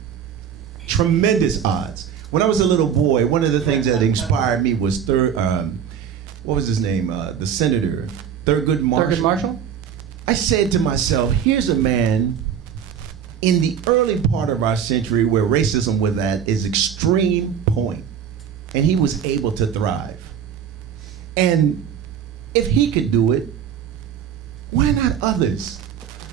tremendous odds. When I was a little boy, one of the things that inspired me was what was his name? The senator, Thurgood Marshall. Thurgood Marshall? I said to myself, here's a man in the early part of our century where racism was at its extreme point, and he was able to thrive. And if he could do it, why not others?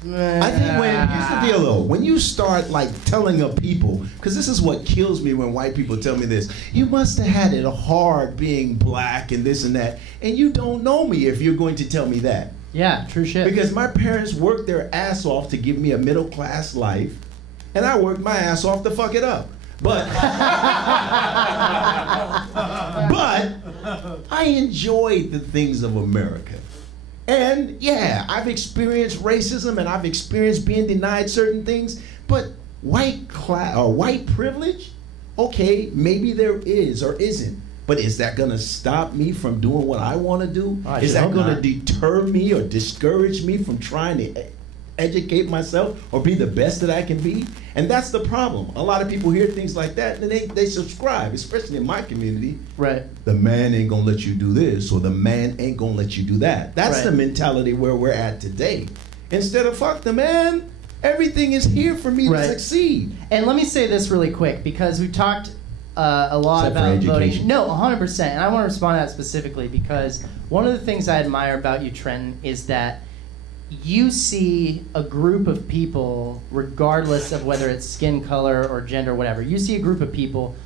I think here's the deal though, when you start like telling of people, because this is what kills me when white people tell me this, you must have had it hard being black and this and that, and you don't know me if you're going to tell me that. Yeah, true shit. Because my parents worked their ass off to give me a middle class life, and I worked my ass off to fuck it up. But I enjoyed the things of America. And yeah, I've experienced racism and I've experienced being denied certain things, but white privilege, okay, maybe there is or isn't. But is that gonna stop me from doing what I wanna do? Is that gonna deter me or discourage me from trying to educate myself or be the best that I can be? And that's the problem. A lot of people hear things like that and they subscribe, especially in my community. Right. The man ain't gonna let you do this, or the man ain't gonna let you do that. That's the mentality where we're at today. Instead of fuck the man, everything is here for me to succeed. And let me say this really quick, because we talked a lot about voting. No, 100%. And I want to respond to that specifically because one of the things I admire about you, Trenton, is that you see a group of people, regardless of whether it's skin color or gender or whatever, you see a group of people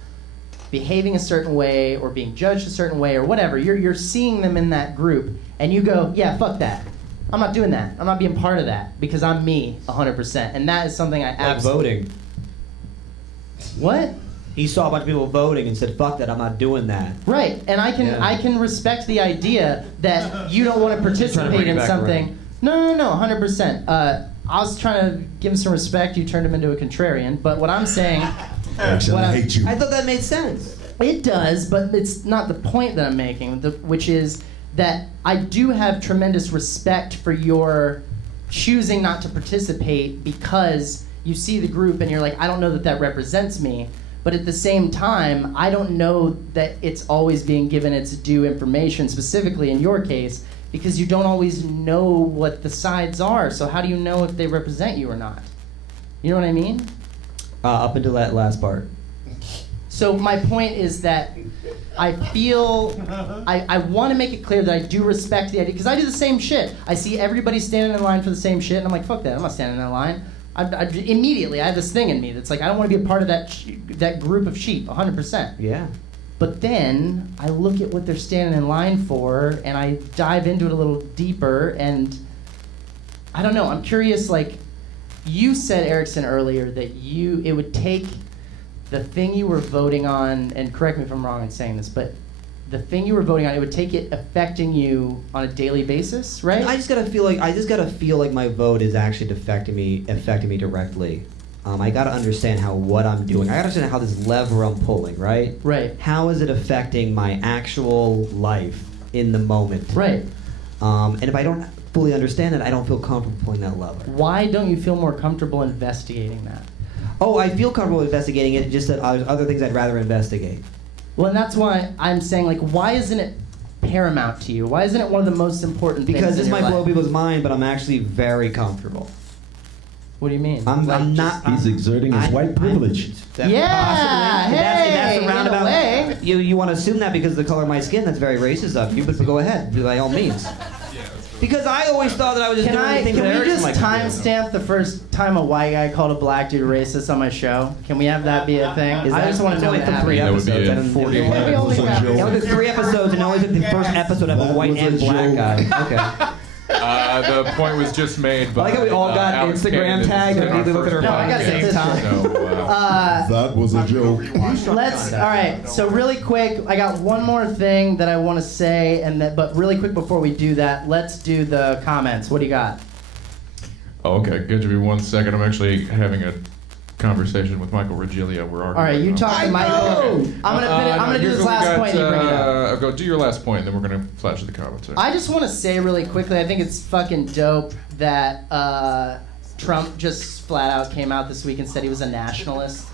behaving a certain way or being judged a certain way or whatever. You're seeing them in that group, and you go, yeah, fuck that. I'm not doing that. I'm not being part of that because I'm me 100%. And that is something I absolutely... voting. What? He saw a bunch of people voting and said, fuck that, I'm not doing that. Right, and I can respect the idea that you don't want to participate in something... Around. No, 100%. I was trying to give him some respect. You turned him into a contrarian. But what I'm saying... Actually, I hate you. I thought that made sense. It does, but it's not the point that I'm making, which is that I do have tremendous respect for your choosing not to participate because you see the group and you're like, I don't know that represents me. But at the same time, I don't know that it's always being given its due information, specifically in your case, because you don't always know what the sides are. So how do you know if they represent you or not? You know what I mean? Up until that last part. So my point is that I feel, I want to make it clear that I do respect the idea, because I do the same shit. I see everybody standing in line for the same shit, and I'm like, fuck that, I'm not standing in that line. Immediately, I have this thing in me that's like, I don't want to be a part of that group of sheep, 100%. Yeah. But then I look at what they're standing in line for, and I dive into it a little deeper, and I don't know. I'm curious. Like you said, Ericson, earlier that it would take the thing you were voting on, and correct me if I'm wrong in saying this, but the thing you were voting on, it would take it affecting you on a daily basis, right? I just gotta feel like my vote is actually affecting me directly. I gotta understand what I'm doing. I gotta understand how this lever I'm pulling, right? Right. How is it affecting my actual life in the moment? Right. And if I don't fully understand it, I don't feel comfortable pulling that lever. Why don't you feel more comfortable investigating that? Oh, I feel comfortable investigating it, just that there's other things I'd rather investigate. Well, and that's why I'm saying, like, why isn't it paramount to you? Why isn't it one of the most important things in your life? Because this might blow people's mind, but I'm actually very comfortable. What do you mean? I'm not. He's exerting his white privilege. Yeah, that's a roundabout. in a way. You want to assume that because of the color of my skin, that's very racist of you, but go ahead, by all means. Because I always thought that I was just doing anything that Ericson liked to do. Can we just timestamp the first time a white guy called a black dude racist on my show? Can we have that be a thing? I just want to know like that. For 3 episodes. That would be 40 It only took 3 episodes, and only took the first episode of a white and black guy. Okay. The point was just made by I like how we all got Alex Instagram tagged and immediately look at our phone at the same time. That was a joke. All right, so really quick, I got one more thing that I want to say, but really quick before we do that, let's do the comments. What do you got? Oh, okay, good. Give me 1 second. I'm actually having a conversation with Michael Regilia. We're arguing. All right, you talk to Michael. I'm gonna do this last point. And you bring it up. Go do your last point, then we're gonna flash the comments. I just want to say really quickly, I think it's fucking dope that Trump just flat out came out this week and said he was a nationalist.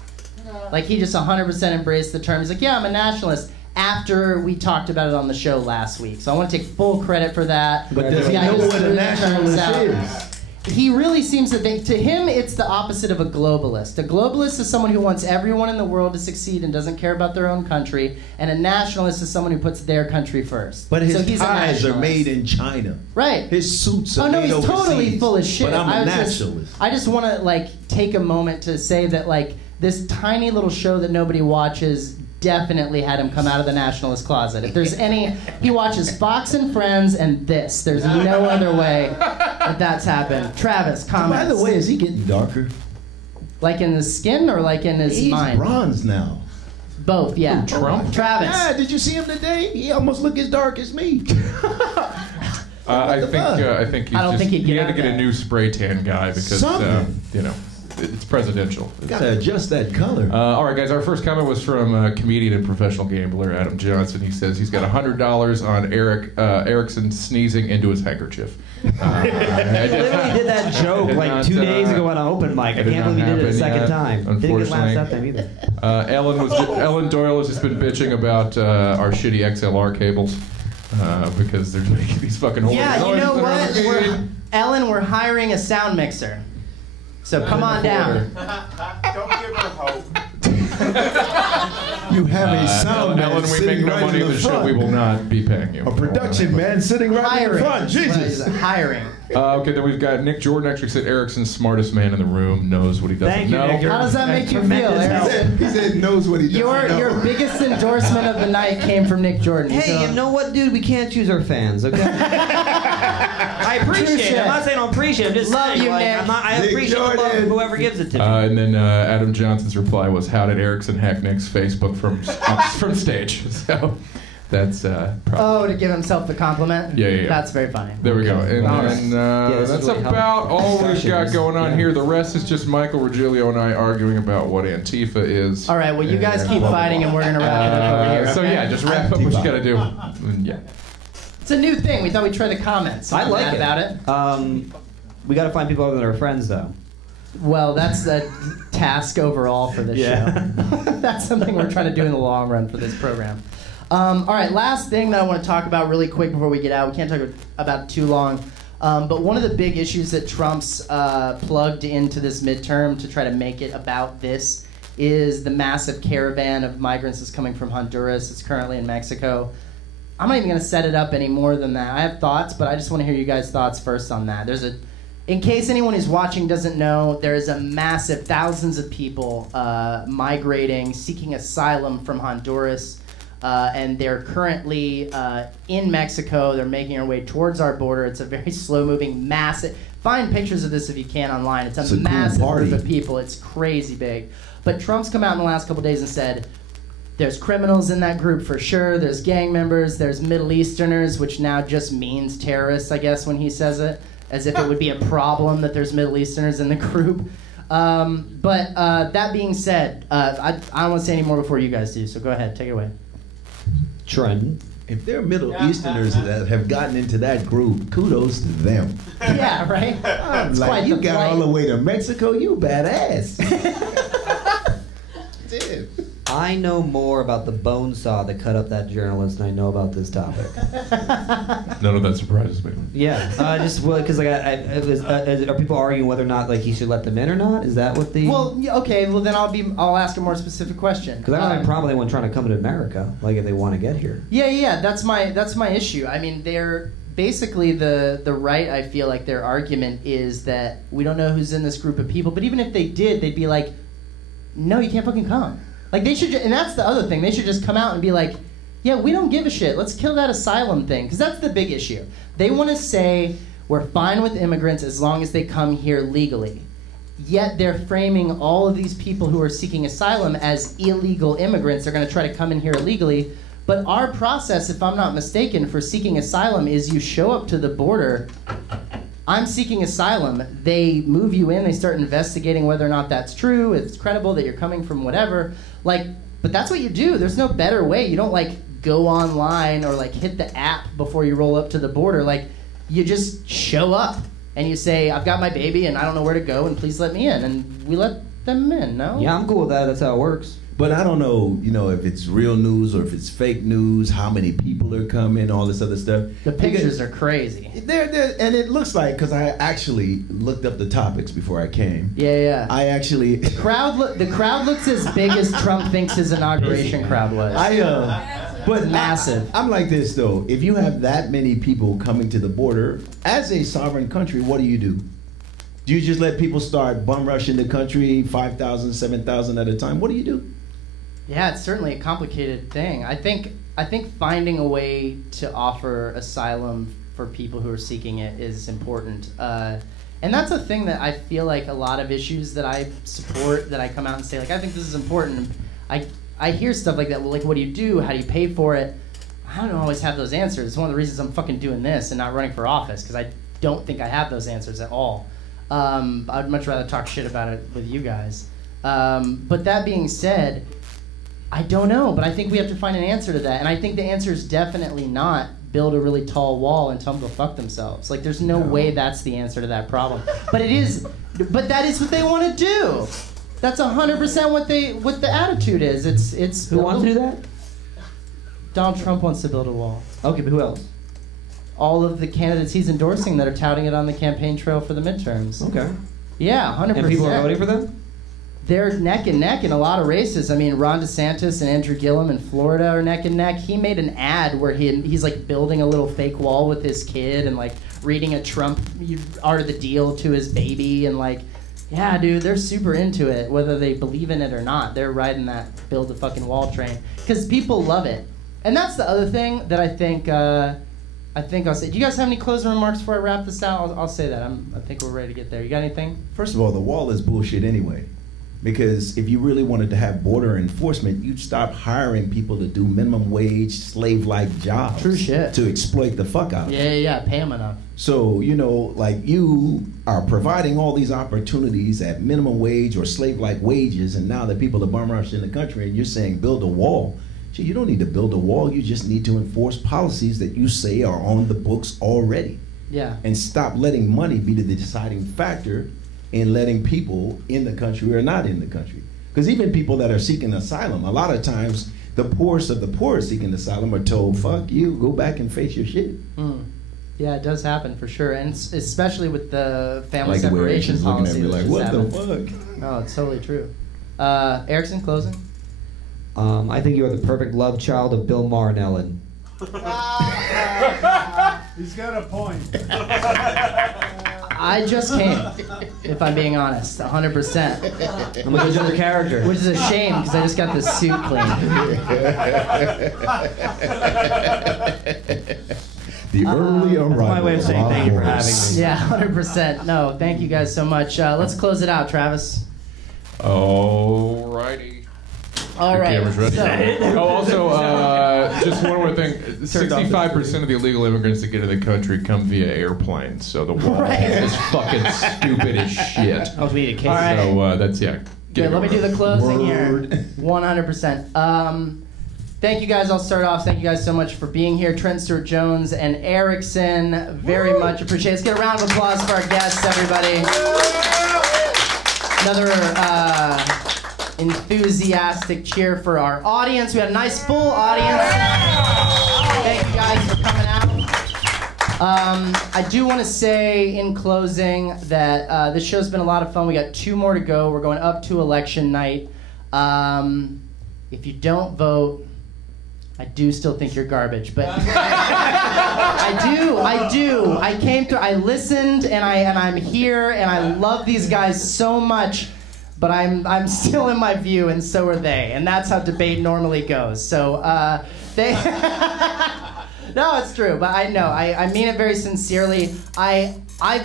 Like he just 100% embraced the term. He's like, yeah, I'm a nationalist. After we talked about it on the show last week, so I want to take full credit for that. But does he know what a nationalist is? he really seems to think, to him, it's the opposite of a globalist. A globalist is someone who wants everyone in the world to succeed and doesn't care about their own country, and a nationalist is someone who puts their country first. But his so he's ties are made in China. Right. His suits are oh no, made he's overseas. totally full of shit. But I'm a nationalist. I just want to like take a moment to say that like this tiny little show that nobody watches definitely had him come out of the nationalist closet. If there's any, he watches Fox and Friends and this. There's no other way that that's happened. Travis, comments. By the way, is he getting darker? Like in his skin or like in his He's mind? bronze now. Both, yeah. Who, Trump? Travis. Yeah, did you see him today? He almost looked as dark as me. I think he's I don't just, think he'd he get had to out get a there. new spray tan guy because Something. you know it's presidential. Gotta adjust that color. All right, guys. Our first comment was from comedian and professional gambler Adam Johnson. He says he's got $100 on Ericson sneezing into his handkerchief. I literally did that joke like 2 days ago on an open mic. I can't believe he did it a second time. Didn't get laughs that time either. Ellen Doyle has just been bitching about our shitty XLR cables because they're making these fucking horrible Yeah, you know noises. what? Ellen, we're hiring a sound mixer. So come on down. Don't give her hope. You have a sound man Ellen, we make sitting no right money in in the the show. front. We will not be paying you. A production man sitting right in Hiring. the front. Jesus. Hiring. Okay, then we've got Nick Jordan actually said Erickson's smartest man in the room, knows what he doesn't Thank you, know. Nick. How does that make you feel, Tremendous Eric? He said knows what he doesn't know. Your biggest endorsement of the night came from Nick Jordan. Hey, So- you know what, dude? We can't choose our fans, okay? I appreciate Touche. it. I'm not saying I don't appreciate it. I'm just Love saying, you, like, Nick. I Nick appreciate the love Jordan. of whoever gives it to me. And then Adam Johnson's reply was, "How did Erickson hack Nick's Facebook from stage?" So that's probably. Oh, to give himself the compliment? Yeah. That's very funny. There we go. And All then, this that's is really about helpful all we've got discussions. going on here. The rest is just Michael Regilio and I arguing about what Antifa is. All right, well, you guys keep blah, blah, fighting blah. and we're going to wrap it up over here. So okay? yeah, just wrap up what you got to do. And yeah. It's a new thing. We thought we'd try the comments. I Not like mad it. about it. We got to find people other than our friends, though. Well, that's a task overall for this Yeah. show. That's something we're trying to do in the long run for this program. All right, last thing that I want to talk about really quick before we get out. We can't talk about it too long. But one of the big issues that Trump's plugged into this midterm to try to make it about this is the massive caravan of migrants that's coming from Honduras. It's currently in Mexico. I'm not even going to set it up any more than that. I have thoughts, but I just want to hear you guys' thoughts first on that. In case anyone who's watching doesn't know, there is a massive, thousands of people migrating, seeking asylum from Honduras, and they're currently in Mexico. They're making their way towards our border. It's a very slow-moving, massive. Find pictures of this if you can online. It's a It's a cool massive party. group of people. It's crazy big. But Trump's come out in the last couple days and said, there's criminals in that group for sure. There's gang members. There's Middle Easterners, which now just means terrorists, I guess, when he says it, as if it would be a problem that there's Middle Easterners in the group. But that being said, I don't want to say any more before you guys do, so go ahead. Take it away. Trenton. If they're Middle Easterners that have gotten into that group, kudos to them. Yeah, right? It's Like, quite you the got flight. all the way to Mexico, you badass. Dude. I know more about the bone saw that cut up that journalist than I know about this topic. None of that surprises me. Yeah, just because are people arguing whether or not like he should let them in or not? Is that what the? Well, yeah, okay. Well, then I'll ask a more specific question. because I don't have a problem with anyone trying to come to America, like if they want to get here. Yeah. That's my issue. I mean, they're basically the right. I feel like their argument is that we don't know who's in this group of people, but even if they did, they'd be like, no, you can't fucking come. Like they should, and that's the other thing. They should just come out and be like, yeah, we don't give a shit. Let's kill that asylum thing, because that's the big issue. They want to say we're fine with immigrants as long as they come here legally. Yet they're framing all of these people who are seeking asylum as illegal immigrants. They're going to try to come in here illegally. But our process, if I'm not mistaken, for seeking asylum is you show up to the border. I'm seeking asylum. They move you in. They start investigating whether or not that's true, if it's credible, that you're coming from whatever. Like, but that's what you do. There's no better way. You don't, like, go online or, like, hit the app before you roll up to the border. Like, you just show up and you say, I've got my baby and I don't know where to go and please let me in. And we let them in, no? Yeah, I'm cool with that. That's how it works. But I don't know, if it's real news or if it's fake news, how many people are coming, all this other stuff. The pictures are crazy. And it looks like, because I actually looked up the topics before I came. Yeah. I actually... The crowd looks as big as Trump thinks his inauguration crowd was. But massive. I'm like this, though. If you have that many people coming to the border, as a sovereign country, what do? Do you just let people start bum rushing the country, 5,000, 7,000 at a time? What do you do? Yeah, it's certainly a complicated thing. I think finding a way to offer asylum for people who are seeking it is important. And that's a thing that I feel like a lot of issues that I support, that I come out and say, like, I think this is important. I hear stuff like that, well, like, what do you do? How do you pay for it? I don't always have those answers. It's one of the reasons I'm fucking doing this and not running for office, because I don't think I have those answers at all. I'd much rather talk shit about it with you guys. But that being said, I don't know, but I think we have to find an answer to that. And I think the answer is definitely not build a really tall wall and tell them to go fuck themselves. Like, there's no way that's the answer to that problem. But that is what they want to do. That's 100% what the attitude is. It's Who wants to do that? Donald Trump wants to build a wall. Okay, but who else? All of the candidates he's endorsing that are touting it on the campaign trail for the midterms. Okay. Yeah, 100%. And people are voting for them? They're neck and neck in a lot of races. I mean, Ron DeSantis and Andrew Gillum in Florida are neck and neck. He made an ad where he's like building a little fake wall with his kid and like reading a Trump Art of the Deal to his baby, and like, yeah, dude, they're super into it, whether they believe in it or not. They're riding that build the fucking wall train because people love it. And that's the other thing that I think I'll say. Do you guys have any closing remarks before I wrap this out? I'll say that. I think we're ready to get there. You got anything? First of all, the wall is bullshit anyway. Because if you really wanted to have border enforcement, you'd stop hiring people to do minimum wage, slave-like jobs. True shit. To exploit the fuck out of them. Yeah, pay them enough. So, like, you are providing all these opportunities at minimum wage or slave-like wages, and now that people are bum rushing the country, and you're saying build a wall. Gee, you don't need to build a wall. You just need to enforce policies that you say are on the books already. Yeah. And stop letting money be the deciding factor in letting people in the country or not in the country. Because even people that are seeking asylum, a lot of times the poorest of the poor seeking asylum are told, fuck you, go back and face your shit. Yeah, it does happen for sure. And especially with the family like separation the policy. looking at me like, what the fuck? No, it's totally true. Ericson, closing? I think you are the perfect love child of Bill Maher and Ellen. He's got a point. I just came, if I'm being honest, 100%. I'm a good character. Which is a shame, because I just got this suit clean. The early arrival. That's my way of saying thank you for having me. Yeah, 100%. No, thank you guys so much. Let's close it out, Travis. Alrighty. All right. Camera's ready. Also, just one more thing. 65% of the illegal immigrants that get to the country come via airplanes. So the wall is fucking stupid as shit. I was meeting a case. All right. So that's, yeah. Okay, let me do the closing here. 100%. Thank you guys. I'll start off. Thank you guys so much for being here. Trenton, Stuart, Jones, and Ericson. Very much appreciate it. Let's get a round of applause for our guests, everybody. Another enthusiastic cheer for our audience. We had a nice full audience. Thank you guys for coming out. I do want to say in closing that this show's been a lot of fun. We got 2 more to go. We're going up to election night. If you don't vote, I do still think you're garbage, but I do. I came through. I listened, and I'm here, and I love these guys so much. But I'm still in my view, and so are they, and that's how debate normally goes. So they. No, it's true, but I mean it very sincerely. I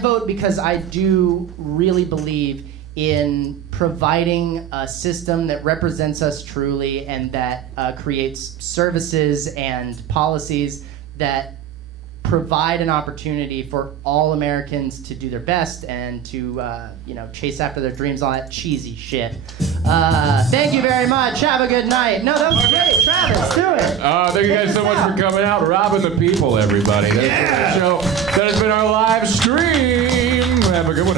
vote because I do really believe in providing a system that represents us truly and that creates services and policies that provide an opportunity for all Americans to do their best and to chase after their dreams, all that cheesy shit. Thank you very much. Have a good night. No, that was great. Travis, do it. Thank you guys so much for coming out. Robbing the people, everybody. That's the show. That has been our live stream. Have a good one.